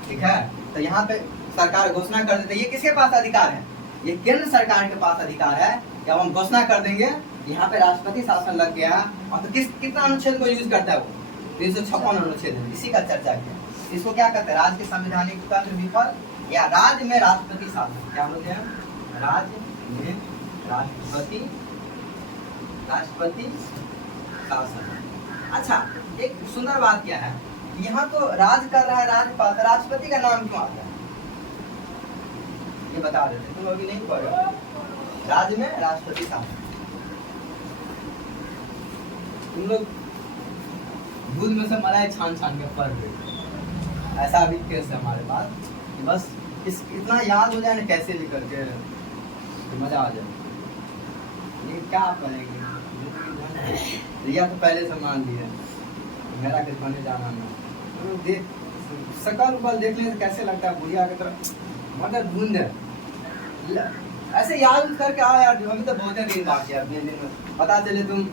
ठीक है, तो यहाँ पे सरकार घोषणा कर देते, ये किसके पास अधिकार है? ये केंद्र सरकार के पास अधिकार है। जब हम घोषणा कर देंगे यहाँ पे राष्ट्रपति शासन लग गया, और तो कितना अनुच्छेद को यूज करता है वो? 356 अनुच्छेद है, इसी का चर्चा किया। इसको क्या कहते हैं? राज्य के संवैधानिक तंत्र विफल या राज्य में राष्ट्रपति शासन। क्या बोलते हैं? राज्य में राष्ट्रपति शासन। अच्छा, एक सुंदर बात क्या है, यहाँ तो राज कर रहा है राज्यपाल, राष्ट्रपति का नाम क्यों आता है ये बता देते, तुम अभी नहीं पढ़ रहे। राज्य में राष्ट्रपति शासन, तुम लोग दूध में से मलाई छान छान के पढ़ रहे, ऐसा भी केस है हमारे पास कि बस इतना याद हो जाए ना कैसे भी करके तो मजा आ जाए। ये क्या पढ़ेंगे? रिया तो पहले से मान लिया मेरा किस बने जाना ना, देख सकल उबल देखने से कैसे लगता है बुढ़िया की तरह, मगर बूंद ऐसे याद करके आओ यार, अभी तो बहुत दिन बाकी है, अपने दिन में पता चले तुम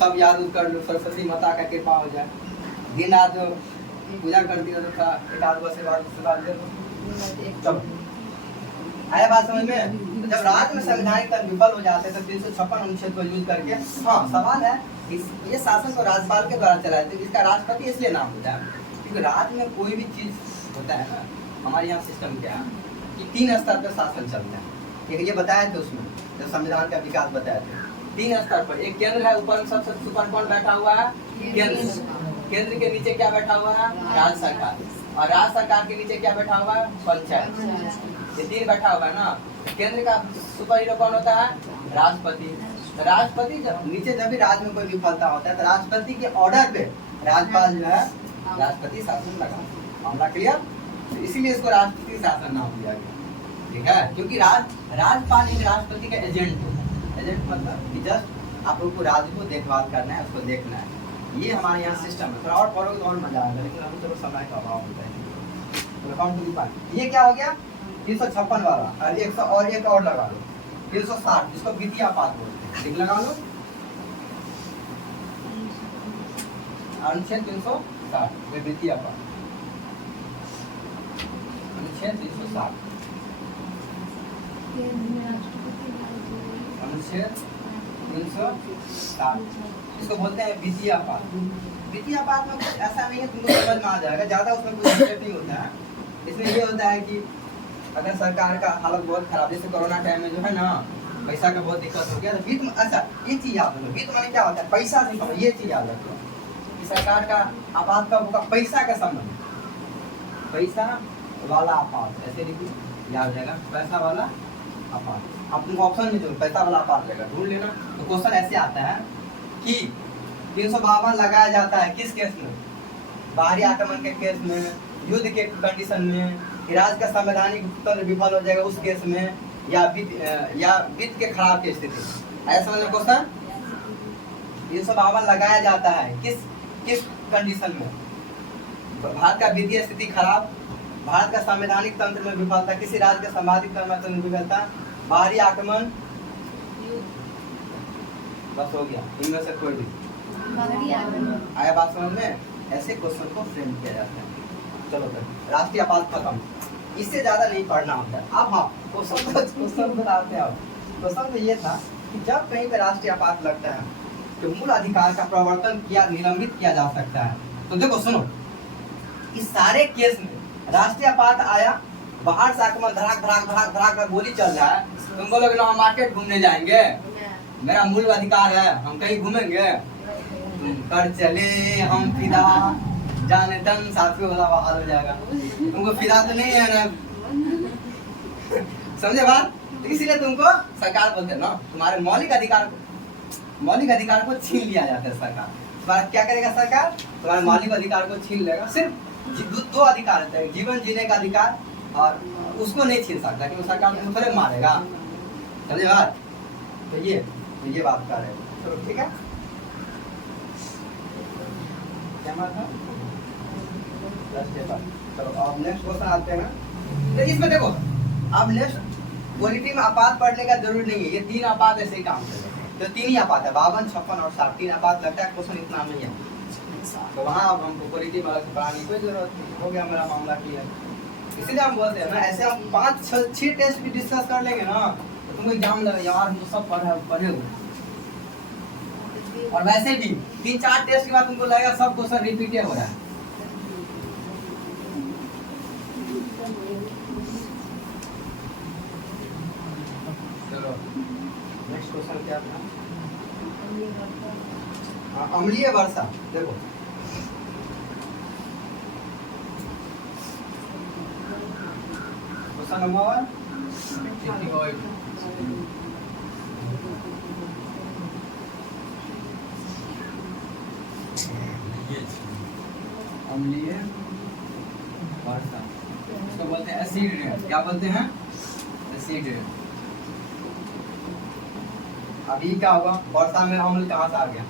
सब याद कर लो, सरस्वती माता का कृपा हो जाए, दिन रात पूजा करती हो तो थोड़ा एक आध आशीर्वाद दे दो। आया बात समझ में? जब राज्य में संवैधानिक तंत्र विफल हो जाते हैं तो 356 अनुच्छेद को यूज करके, हाँ सवाल है ये शासन को राज्यपाल के द्वारा चलाया जाता है, इसका राष्ट्रपति इसलिए नाम होता है क्योंकि राज्य में कोई भी चीज होता है ना, हमारे यहाँ सिस्टम क्या है कि 3 स्तर पर शासन चलता है। एक ये बताया थे उसमें जब संविधान का विकास बताया थे, 3 स्तर पर, एक केंद्र है, ऊपर सबसे ऊपर कौन बैठा हुआ है? केंद्र के नीचे क्या बैठा हुआ है? राज्य सरकार, और राज्य सरकार के नीचे क्या बैठा हुआ है? पंचायत। ये 3 बैठा हुआ है ना। केंद्र का सुपर हीरो कौन होता है? राष्ट्रपति। राष्ट्रपति जब नीचे जब भी राज्य में कोई विफलता होता है तो राष्ट्रपति के ऑर्डर पे राज्यपाल जो है राष्ट्रपति शासन लगा। मामला क्लियर? तो इसीलिए इसको राष्ट्रपति शासन नाम दिया गया। ठीक है, क्योंकि राज्यपाल एक राष्ट्रपति का एजेंट है। एजेंट मतलब कि जस्ट आप लोग को राज्य को देखभाल करना है, उसको देखना है। ये हमारे यहाँ सिस्टम है। थोड़ा और पढ़ोगे तो और मजा आएगा, लेकिन अभी चलो समय का अभाव होता है। ये क्या हो गया? 356 वाला, और 100 और एक और लगा लो 360, जिसको द्वितीय आपात बोलते हैं। ठीक लगा लो, अनुच्छेद 360 ये द्वितीय आपात, अनुच्छेद 360, अनुच्छेद 360 इसको बोलते हैं द्वितीय आपात। द्वितीय आपात में कुछ ऐसा नहीं है, तुमको समझ में आ जाएगा, ज्यादा उसमें कुछ नहीं होता है। इसमें ये होता है कि अगर सरकार का हालत बहुत खराब, जैसे कोरोना टाइम में जो है ना पैसा का बहुत दिक्कत हो गया, तो वित्त, अच्छा ये चीज याद रखो, वित्त माने क्या होता है, पैसा नहीं कमाना, ये चीज याद रखो कि सरकार का आपात कब होगा, पैसा का संबंध, पैसा वाला आपात, ऐसे लिखिए याद रहेगा, पैसा वाला आपात। अब तुमको ऑप्शन में जो पैसा वाला आपात रहेगा ढूंढ लेना। तो क्वेश्चन ऐसे आता है कि 352 लगाया जाता है किस केस में, बाहरी आक्रमण के केस में, युद्ध के कंडीशन में, राज्य का संवैधानिक तंत्र विफल हो जाएगा उस केस में, या वित्त के खराब की स्थिति में। ऐसा समझ लो क्वेश्चन 352 लगाया जाता है किस कंडीशन में, भारत का वित्तीय स्थिति खराब, भारत का संवैधानिक तंत्र में विफलता, किसी राज्य का संवैधानिक तंत्र में विफलता, बाहरी आक्रमण, बस हो गया, इनमें से कोई भी बाहरी आक्रमण। आया बात समझ में? ऐसे क्वेश्चन को फ्रेम किया जाता है। चलो फिर राष्ट्रीय आपात खत्म, इससे ज्यादा नहीं पढ़ना होता है। अब हाँ क्वेश्चन बताते हैं। अब क्वेश्चन तो ये था कि जब कहीं पे राष्ट्रीय आपात लगता है तो मूल अधिकार का प्रवर्तन किया, निलंबित किया जा सकता है। तो देखो सुनो, इस सारे केस में राष्ट्रीय आपात आया, बाहर से आक्रमण, धड़ाक धड़ाक धड़ाक धड़ाक गोली चल रहा है, तुम बोलोगे ना हम मार्केट घूमने जाएंगे, मेरा मूल अधिकार है, हम कहीं घूमेंगे, तुम कर चले हम फिदा, जाने तन साथियों वाला हाल हो जाएगा। तुमको फिदा तो नहीं है ना, समझे बात? तो इसीलिए तुमको सरकार बोलते हैं ना, तुम्हारे मौलिक अधिकार को छीन लिया जाता है सरकार। तुम्हारा क्या करेगा सरकार? तुम्हारे मौलिक अधिकार को छीन लेगा। सिर्फ दो अधिकार होते हैं, जीवन जीने का अधिकार, और उसको नहीं छीन सकता क्योंकि सरकार तुमको थोड़े मारेगा। समझे बात? तो ये बात कर रहे हैं। चलो ठीक है, क्या बात है? चलो अब नेक्स्ट क्वेश्चन आते हैं। तो इसमें देखो, अब नेक्स्ट पॉलिटी में आपात पढ़ने का जरूरी नहीं है, ये 3 आपात ऐसे ही काम करते हैं। तो 3 ही आपात है, 52, 56 और 60, 3 आपात लगता है। क्वेश्चन इतना नहीं है, तो वहाँ अब हमको पॉलिटी में पढ़ाने की कोई जरूरत नहीं, हो गया मेरा मामला क्लियर। इसीलिए हम बोलते हैं ना, ऐसे हम 5-6 टेस्ट भी डिस्कस कर लेंगे ना, तो तुमको एग्जाम लगे यार हम तो सब पढ़े हुए। और वैसे भी 3-4 टेस्ट के बाद तुमको लगेगा सब क्वेश्चन रिपीट हो रहा है। चलो नेक्स्ट क्वेश्चन क्या था? अम्लीय वर्षा। देखो क्वेश्चन नंबर 58। अम्लीय वर्षा, इसको बोलते हैं एसिड रेन। क्या बोलते हैं? Acid rain. अभी क्या होगा, वर्षा में अम्ल कहाँ से आ गया?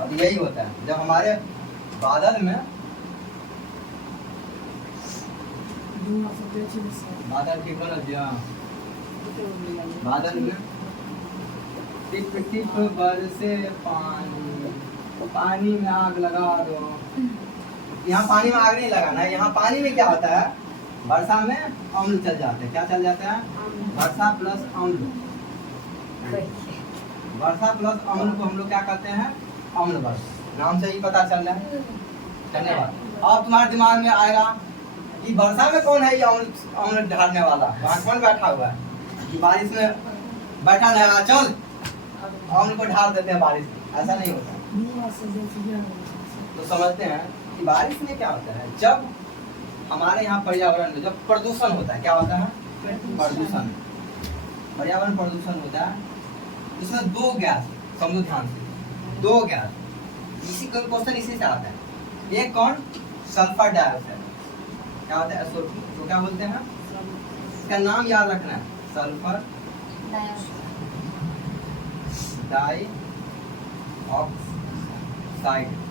अब यही होता है जब हमारे बादल में ठीक हो ना, बादल में टिप टिप बरसे पानी में आग लगा दो। यहाँ पानी में आग नहीं लगाना है, यहाँ पानी में क्या होता है, वर्षा में अम्ल चल जाते हैं। क्या चल जाता है? वर्षा प्लस अम्ल। वर्षा प्लस अम्ल को हम लोग क्या कहते हैं? अम्ल वर्षा। नाम से ही पता चल रहा है। धन्यवाद। अब तुम्हारे दिमाग में आएगा कि वर्षा में कौन है ये अम्ल ढालने वाला, वहाँ कौन बैठा हुआ है? बारिश में बैठा रहेगा, चल अम्ल को ढाल देते हैं बारिश में। ऐसा नहीं होता। तो समझते हैं कि बारिश में क्या होता है, जब हमारे यहाँ पर्यावरण में जब प्रदूषण होता है, क्या होता है? प्रदूषण, पर्यावरण प्रदूषण होता है। इसमें 2 गैस, समझो ध्यान से, 2 गैस। इसी क्वेश्चन इसी से आता है। एक कौन? Sulphur dioxide. क्या होता है? तो क्या बोलते हैं? इसका नाम याद रखना है, सल्फर डाइऑक्साइड,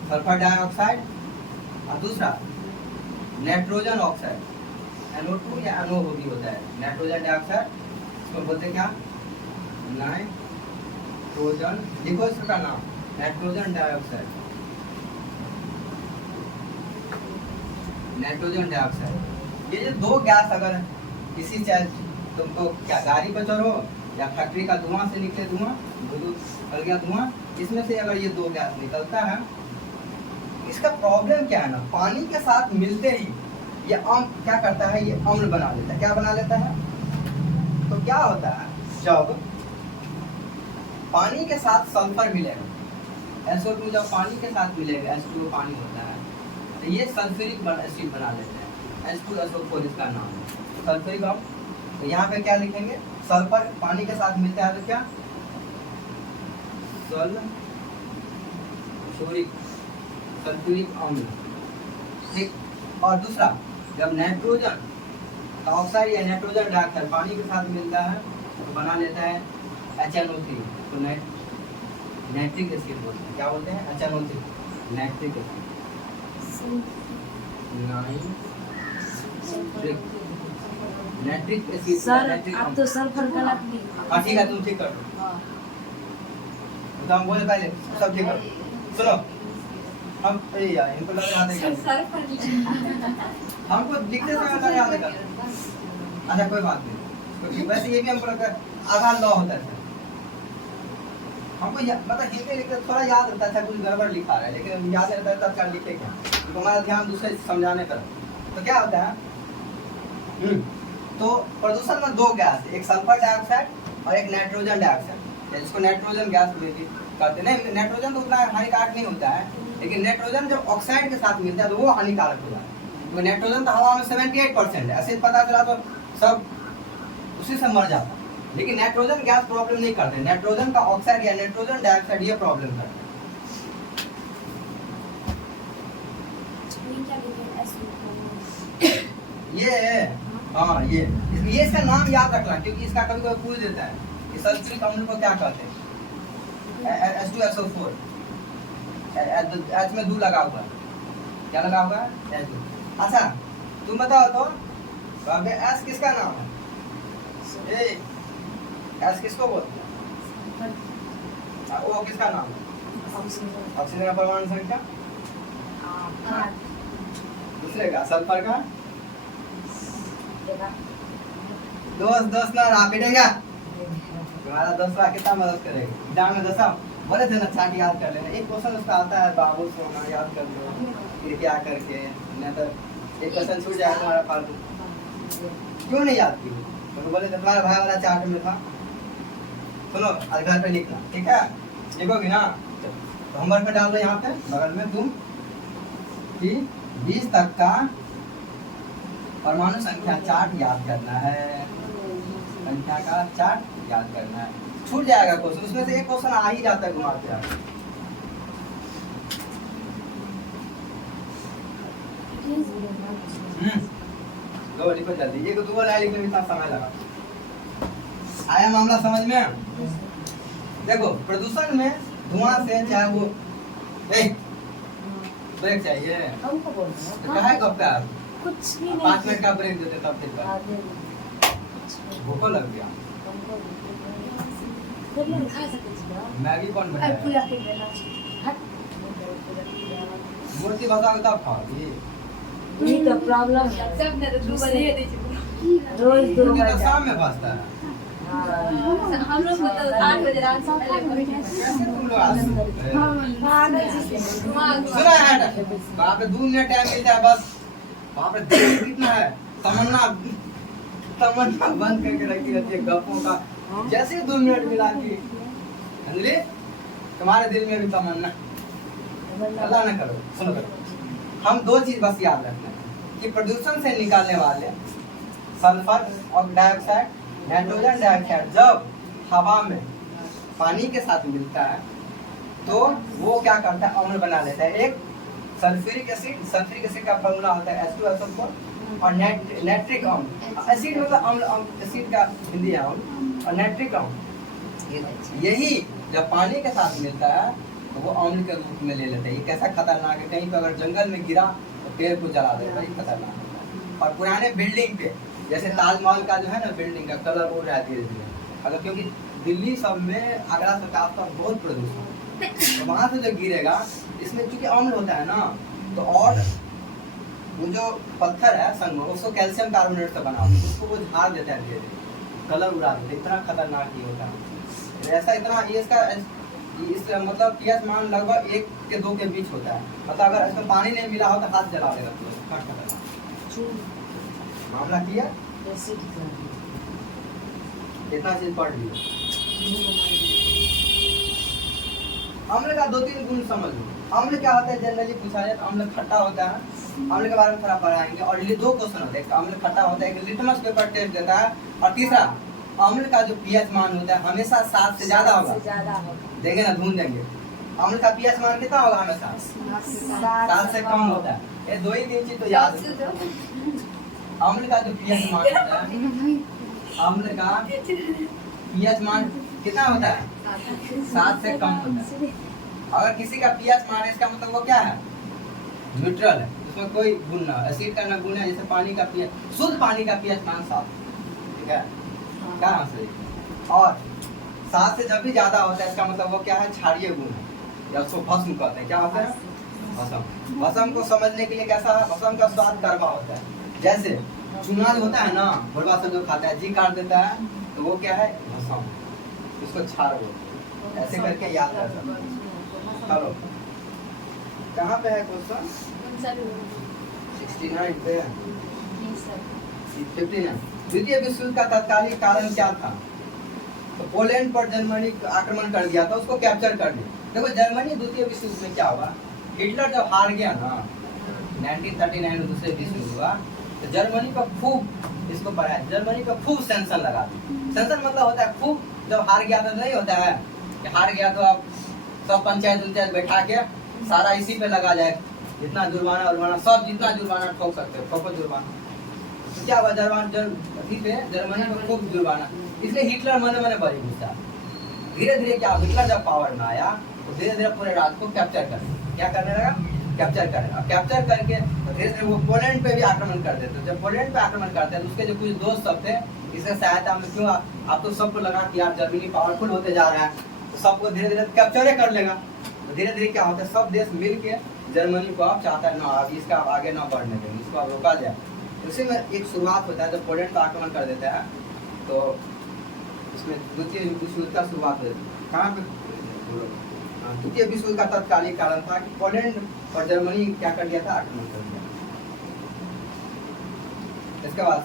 सल्फर डाइऑक्साइड। और दूसरा नाइट्रोजन ऑक्साइड, NO2 या NO भी होता है। नाइट्रोजन डाइऑक्साइड, इसको बोलते हैं क्या? नाइट्रोजन। देखो इसका नाम नाइट्रोजन डाइऑक्साइड, नाइट्रोजन डाइऑक्साइड। ये जो 2 गैस अगर किसी चाहे तुमको क्या गाड़ी पर चढ़ो या फैक्ट्री का धुआं से निकले धुआं, निकल गया धुआं, इसमें से अगर ये 2 गैस निकलता है, इसका प्रॉब्लम क्या है ना, पानी के साथ मिलते ही ये क्या करता है, ये अम्ल बना लेता है। क्या बना लेता है? तो क्या होता है जब पानी के साथ सल्फर मिलेगा, SO2 जब पानी के साथ मिलेगा, H2O पानी होता है, तो ये सल्फ्यूरिक एसिड बना लेते हैं, H2SO4 इसका नाम है सल्फ्यूरिक अम्ल। तो यहाँ पे क्या लिखेंगे, सल्फर पानी के साथ मिलता है तो क्या सल्फ्यूरिक अम्ल, ठीक। और दूसरा, जब नाइट्रोजन ऑक्साइड या नाइट्रोजन डाइऑक्साइड पानी के साथ मिलता है तो बना लेता है HNO3, तो नाइट्रिक एसिड बोलते हैं। क्या बोलते हैं, HNO3 nitric acid, nitric acid. Sir आप तो सल्फर गलत नहीं। हाँ ठीक है, तुम ठीक कर दो, तो हम बोले पहले सब ठीक कर। सुनो हम यार इनको लग रहा है हमको लिखते समय लग रहा है। अच्छा कोई बात नहीं, क्योंकि वैसे ये भी हमको लगता है आधा लॉ होता है, हमको मतलब हिंदी लिखते थोड़ा याद रहता है, कुछ गड़बड़ लिखा रहा है लेकिन याद रहता है तब क्या लिखे क्या, तो हमारा ध्यान दूसरे समझाने पर। तो क्या होता है तो प्रदूषण में दो गैस, एक सल्फर डाइऑक्साइड और एक नाइट्रोजन डाइऑक्साइड, जिसको नाइट्रोजन गैस कहते हैं। नाइट्रोजन तो उतना हानिकारक नहीं होता है, लेकिन नाइट्रोजन जब ऑक्साइड के साथ मिलता है तो वो हानिकारक होता है। तो नाइट्रोजन तो हवा में 78% है, ऐसे पता चला तो सब उसी से मर जाता है, लेकिन नाइट्रोजन गैस प्रॉब्लम नहीं करते, नाइट्रोजन का ऑक्साइड या नाइट्रोजन डाइऑक्साइड ये प्रॉब्लम करते हैं। ये हाँ ये इसका नाम याद रखना, क्योंकि इसका कभी कोई पूछ देता है कि सल्फ्यूरिक अम्ल को क्या कहते हैं, H2SO4, H में 2 लगा हुआ है, क्या लगा हुआ है H2। अच्छा तुम बताओ तो S किसका नाम है, S किसको बोलते हैं, O किसका नाम है, ऑक्सीजन का परमाणु संख्या, दूसरे का सल्फर का दोस्त ना रहा पिटेगा, तुम्हारा दोस्त कितना मदद करेगा एग्जाम में। दसा बोले थे ना चाट याद कर लेना, एक क्वेश्चन उसका आता है बाबू सोना याद कर लो फिर क्या करके, नहीं तो एक क्वेश्चन छूट जाएगा तुम्हारा फालतू। क्यों नहीं याद की, तो बोले थे तुम्हारा भाई वाला चार्ट में था। सुनो आज घर पे लिखना, ठीक है, लिखोगी ना तो होमवर्क पे डाल दो यहाँ पे बगल में तुम कि 20 तक का परमाणु संख्या चार्ट याद करना है, संख्या का चार्ट याद करना है। छूट जाएगा क्वेश्चन, उसमें से एक क्वेश्चन आ ही जाता है घुमा के। लो लिखो जल्दी, ये दो लाइन लिखने में इतना समय लगा। आया मामला समझ में? देखो प्रदूषण में धुआं से चाहे वो ब्रेक चाहिए हमको बोलना है, तो कहे कब का कुछ भी नहीं 5 मिनट का ब्रेक देते तब तक भूख लग गया। मैगी कौन बनाया, मूर्ति भसा के तब खाओगी, नहीं तो प्रॉब्लम है, सब ने तो 2 बजे दे रोज 2 मूर्ति तो बजे शाम में भसता है। हम लोग को तो 8 बजे रात से पहले कैसे तुम लोग आते सुना है वहाँ पे 2 मिनट टाइम मिलता है बस, वहाँ पे दिल कितना है, तमन्ना बंद करके रखी रहती है गप्पों का, जैसे 2 मिनट मिला की अंजलि तुम्हारे दिल में भी तमन्ना, अल्लाह ना करो। सुनो हम 2 चीज बस याद रखना कि प्रदूषण से निकालने वाले सल्फर और डाइऑक्साइड, नाइट्रोजन डाइऑक्साइड जब हवा में पानी के साथ मिलता है तो वो क्या करता है, अम्ल बना लेता है। एक सल्फ्यूरिक एसिड का फॉर्मूला होता है H2SO4 और नाइट्रिक अम्ल, एसिड मतलब अम्ल, एसिड का हिंदी है अम्ल, और नाइट्रिक अम्ल यही जब पानी के साथ मिलता है तो वो अम्ल के रूप में ले लेते हैं। ये कैसा खतरनाक है, कहीं पर अगर जंगल में गिरा तो पेड़ को जला देगा, ये खतरनाक है। और पुराने बिल्डिंग पे जैसे ताजमहल का जो है ना बिल्डिंग का कलर उड़ रहा है धीरे धीरे, अगर क्योंकि दिल्ली सब में आगरा से आसपास बहुत प्रदूषण, तो वहाँ से जो गिरेगा इसमें चूंकि अम्ल होता है ना, तो और वो जो पत्थर है संगमरमर उसको कैल्शियम कार्बोनेट से बना होता है, उसको वो झाड़ देता है धीरे धीरे, कलर उड़ा देता है, इतना खतरनाक ये होता है। ऐसा इतना ये इसका इस मतलब पीएच मान लगभग 1 के 2 के बीच होता है, मतलब अगर इसमें पानी नहीं मिला हो तो हाथ जला देगा पूरा। मामला किया कितना चीज पढ़ लिया। अम्ल का 2-3 गुण समझ लो। अम्ल क्या होता है जनरली पूछा जाए तो अम्ल खट्टा होता है। अम्ल के बारे में थोड़ा पढ़ाएंगे और ये 2 क्वेश्चन होते हैं, एक अम्ल खट्टा होता है, एक लिटमस पेपर टेस्ट देता है, और तीसरा अम्ल का जो पीएच मान होता है हमेशा 7 से ज्यादा होगा। देंगे ना, ढूंढ देंगे। अम्ल का पीएच मान कितना होगा हमेशा? 7 से कम होता है। ये 2 ही 3 चीज तो याद है। अम्ल का जो पीएच मान होता है, अम्ल का पीएच मान कितना होता है? 7 से कम होता है। अगर किसी का पीएच मान है इसका मतलब वो क्या है? न्यूट्रल है, उसमें कोई गुण ना, एसिड का ना गुण है। जैसे पानी का पीएच, शुद्ध पानी का पीएच मान 7, ठीक है, क्या आंसर है? और 7 से जब भी ज्यादा होता है इसका मतलब वो क्या है? क्षारीय गुण है, या उसको भस्म कहते हैं। क्या होता है? भस्म। भस्म को समझने के लिए कैसा है? भस्म का स्वाद कड़वा होता है। जैसे चूना जो होता है ना, बुढ़वा से जो खाता है, जी काट देता है, तो वो क्या है? भस्म। इसको क्षार बोलते हैं। ऐसे करके याद कर सकते हैं। चलो, कहाँ पे है क्वेश्चन? 69 पे है। 59। द्वितीय विश्व युद्ध का तत्कालीन कारण क्या था? तो पोलैंड पर जर्मनी आक्रमण कर दिया था, उसको कैप्चर कर लिया। देखो जर्मनी द्वितीय विश्व युद्ध में क्या हुआ, हिटलर जब हार गया ना 1939 में दूसरे विश्व युद्ध हुआ, तो जर्मनी पर खूब इसको बढ़ाया, जर्मनी पर खूब सेंसन लगा दी। सेंसन मतलब होता है खूब, जब हार गया तो नहीं होता है कि हार गया तो अब सब पंचायत बैठा के सारा इसी पे लगा जाए, जितना जुर्माना उर्माना सब जितना जुर्माना ठोक सकते हो ठोको जुर्माना। तो क्या हुआ, जर्मनी में खूब जुर्माना, इसलिए हिटलर मने मने बड़ी गुस्सा। धीरे धीरे क्या, हिटलर जब पावर में आया तो धीरे धीरे पूरे राज्य को कैप्चर कर, क्या करने लगा? कैप्चर करने। अब कैप्चर करके तो धीरे धीरे वो पोलैंड पे भी आक्रमण कर देते। जब पोलैंड पे आक्रमण करते हैं तो उसके जो कुछ दोस्त सब थे, इसके सहायता में, क्यों आप तो सबको लगा कि यार जर्मनी पावरफुल होते जा रहा है, तो सबको धीरे धीरे कैप्चर कर लेगा। तो धीरे धीरे क्या होता है, सब देश मिल के जर्मनी को आप चाहता है ना, अब इसका आगे ना बढ़ने देंगे, इसको अब रोका जाए। उसी में एक शुरुआत होता है, जब पोलैंड पर आक्रमण कर देता है तो इसमें द्वितीय विश्व युद्ध का शुरुआत होती है। कहाँ पे? द्वितीय विश्व युद्ध का तत्कालीन कारण था कि पोलैंड और जर्मनी क्या कर दिया था? आक्रमण कर दिया। इसके बाद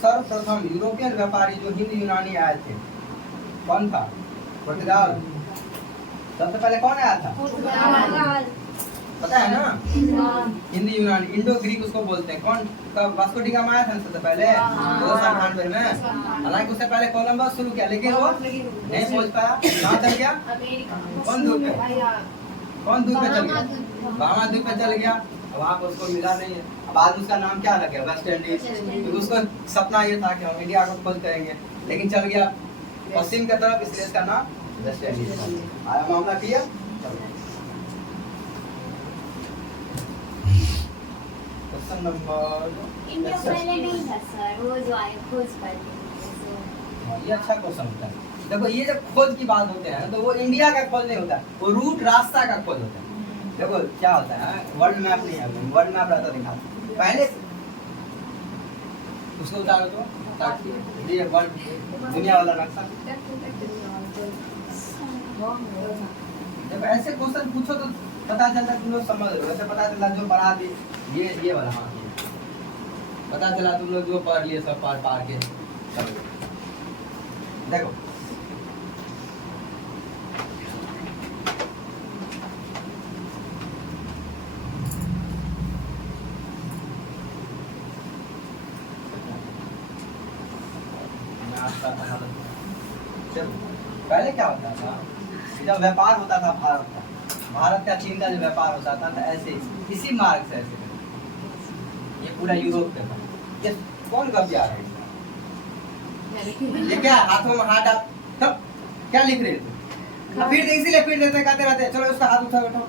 सर्वप्रथम यूरोपियन व्यापारी जो हिंद यूनानी आए थे, कौन था? पुर्तगाल। सबसे पहले कौन आया था? पता है ना? हिंदी यूनानी, इंडो ग्रीक उसको बोलते हैं। कौन? कब वास्को डी गामा आया था सबसे पहले? 1298 में। हालांकि उससे पहले कोलंबस शुरू किया, लेकिन वो नहीं पहुंच पाया। कहाँ चल गया? कौन द्वीप पे? कौन द्वीप पे चल गया? बामा द्वीप पे चल गया। वहाँ पर उसको मिला नहीं है। अब आज उसका नाम क्या रख गया? West Indies. क्योंकि उसको सपना ये था कि हम इंडिया को खोज करेंगे, लेकिन चल गया पश्चिम की तरफ, इसलिए इसका नाम वेस्ट इंडीज। आया मामला क्लियर? क्वेश्चन नंबर, इंडिया पहले नहीं था सर, वो जो आए खोज कर लिए। ये अच्छा क्वेश्चन होता है। देखो ये जब खोज की बात होते हैं तो वो इंडिया का खोज नहीं होता, वो रूट रास्ता का खोज होता है। देखो क्या होता है, वर्ल्ड मैप नहीं है, वर्ल्ड मैप रहता दिखा पहले उसको उतारो तो, ताकि ये वर्ल्ड दुनिया वाला नक्शा। जब ऐसे क्वेश्चन पूछो तो पता चलता तुम लोग समझ रहे हो। ऐसे पता चला जो पढ़ा दी ये वाला, हाँ पता चला तुम लोग जो पढ़ लिए सब पार के। देखो पहले क्या होता था, जब व्यापार होता था भारत का चीन का जो व्यापार होता था तो ऐसे इसी मार्ग से ऐसे ये पूरा यूरोप पे था। ये कौन कब जा रहा है? ये क्या हाथों में हाथ डाल, तब क्या लिख रहे थे? फिर इसीलिए फिर देते कहते रहते चलो उसका हाथ उठा बैठो।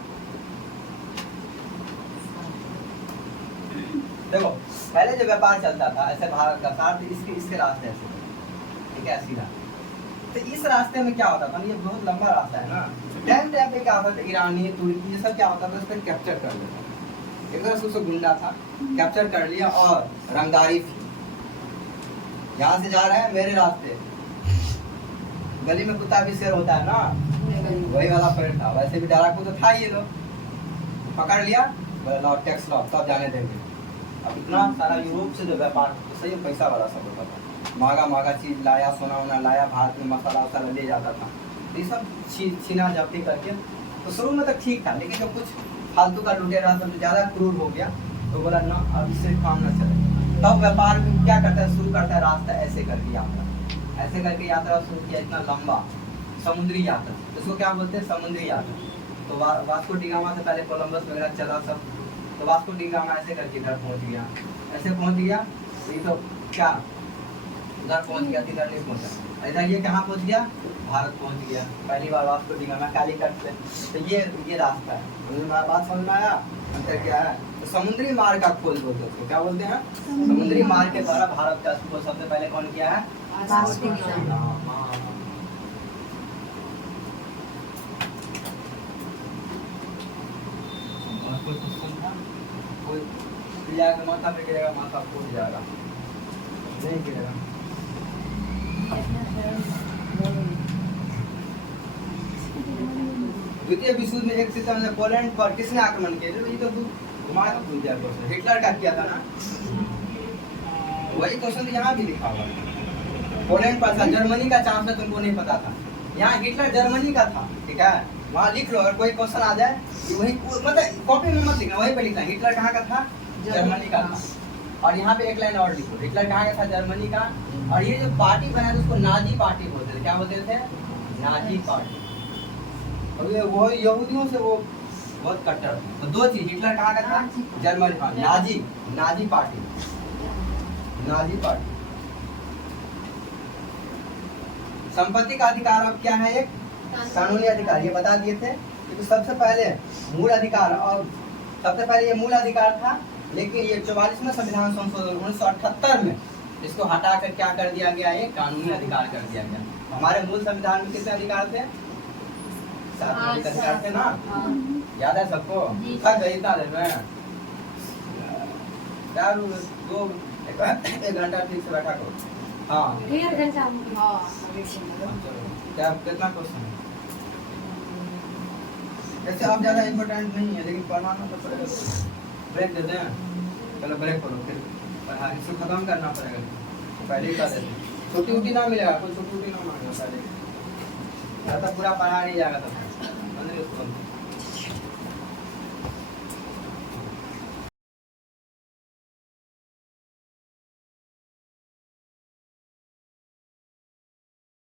देखो पहले जो व्यापार चलता था ऐसे भारत का साथ इसके रास्ते ऐसे, ठीक है, सीधा। तो इस रास्ते में क्या होता था, ये बहुत लंबा रास्ता है ना, टाइम पे क्या होता था, ईरानी तुर्की ये सब क्या होता था, उस पर कैप्चर कर लेता था। एक तरह से उसको गुंडा था, कैप्चर कर लिया और रंगदारी थी। यहाँ से जा रहे हैं मेरे रास्ते, गली में कुत्ता भी शेर होता है ना, वही वाला परेड था। वैसे भी डाकू तो था, ये लोग पकड़ लिया, बोले लो टैक्स लो, तब जाने देंगे। अब इतना सारा यूरोप से जो व्यापार, तो सही पैसा वाला सब होता था, महंगा महंगा चीज लाया, सोना वोना लाया, भारत में मसाला वसाला ले जाता था। तो ये सब छीना जब्ती करके तो शुरू में तो ठीक था, लेकिन जब कुछ फालतू का लुटेरा सब ज़्यादा क्रूर हो गया तो बोला ना अब इससे काम न चले। तब व्यापार में क्या करता है, शुरू करता है रास्ता ऐसे करके यात्रा, ऐसे करके यात्रा शुरू किया, इतना लंबा समुद्री यात्रा, इसको क्या बोलते हैं, समुद्री यात्रा। तो वास्को डी गामा से पहले कोलंबस वगैरह चला सब, तो वास्को डी गामा ऐसे करके इधर पहुंच गया, ऐसे पहुंच गया, तो ये तो क्या उधर पहुंच गया, इधर नहीं पहुंचा, इधर ये कहाँ पहुंच गया, भारत पहुंच गया। पहली बार वास्को डी गामा कालीकट से। तो ये रास्ता है, बात समझ में आया, अंतर क्या है। तो समुद्री मार्ग का खोज बोलते हैं उसको, क्या बोलते हैं, समुद्री मार्ग के द्वारा भारत का खोज सबसे पहले कौन किया है, वास्को डी गामा। कोई क्वेश्चन था, कोई क्रिया का माथा पे गिरेगा, माथा फूट जाएगा, नहीं गिरेगा। द्वितीय विश्व युद्ध में एक सितंबर में पोलैंड पर किसने आक्रमण किया, ये तो घुमा के पूछ दिया क्वेश्चन, हिटलर का किया था ना, वही क्वेश्चन यहाँ भी लिखा हुआ है। पोलैंड पर था, जर्मनी का चांस है तुमको नहीं पता था, यहाँ हिटलर जर्मनी का था, ठीक है, वहाँ लिख लो। अगर कोई क्वेश्चन आ जाए वही मतलब कॉपी में मत लिखना, वहीं पे लिखना हिटलर कहाँ का था, जर्मनी का था। और यहाँ पे एक लाइन और लिखो, हिटलर कहाँ का था, जर्मनी का। और ये जो पार्टी बनाया था उसको नाजी पार्टी बोलते थे, क्या बोलते थे, नाजी पार्टी। और ये वो यहूदियों से वो बहुत कट्टर। तो दो चीज, हिटलर कहाँ का था, जर्मनी, हाँ Nazi, Nazi party, Nazi party. संपत्ति का अधिकार अब क्या है, एक कानूनी अधिकार, ये बता दिए थे। तो सबसे पहले मूल अधिकार, और सबसे पहले ये मूल अधिकार था, लेकिन ये 44वां संविधान संशोधन 1978 में इसको हटा कर क्या कर दिया गया, ये कानूनी अधिकार कर दिया गया। हमारे मूल संविधान में कितने अधिकार थे, 7 अधिकार थे ना, याद है सबको, थक गई इतना देर में, यार 1 घंटा ठीक से बैठा करो। हाँ 1.5 घंटा। क्या कितना क्वेश्चन है, वैसे अब ज़्यादा इम्पोर्टेंट नहीं है, लेकिन पढ़ाना तो पड़ेगा। ब्रेक दे दें, चलो ब्रेक करो, फिर पढ़ा इसको खत्म करना पड़ेगा, पहले ही कर देते। छुट्टी उट्टी ना मिलेगा, कोई छुट्टी उट्टी ना मांगेगा पहले, पूरा पढ़ा नहीं जाएगा तब।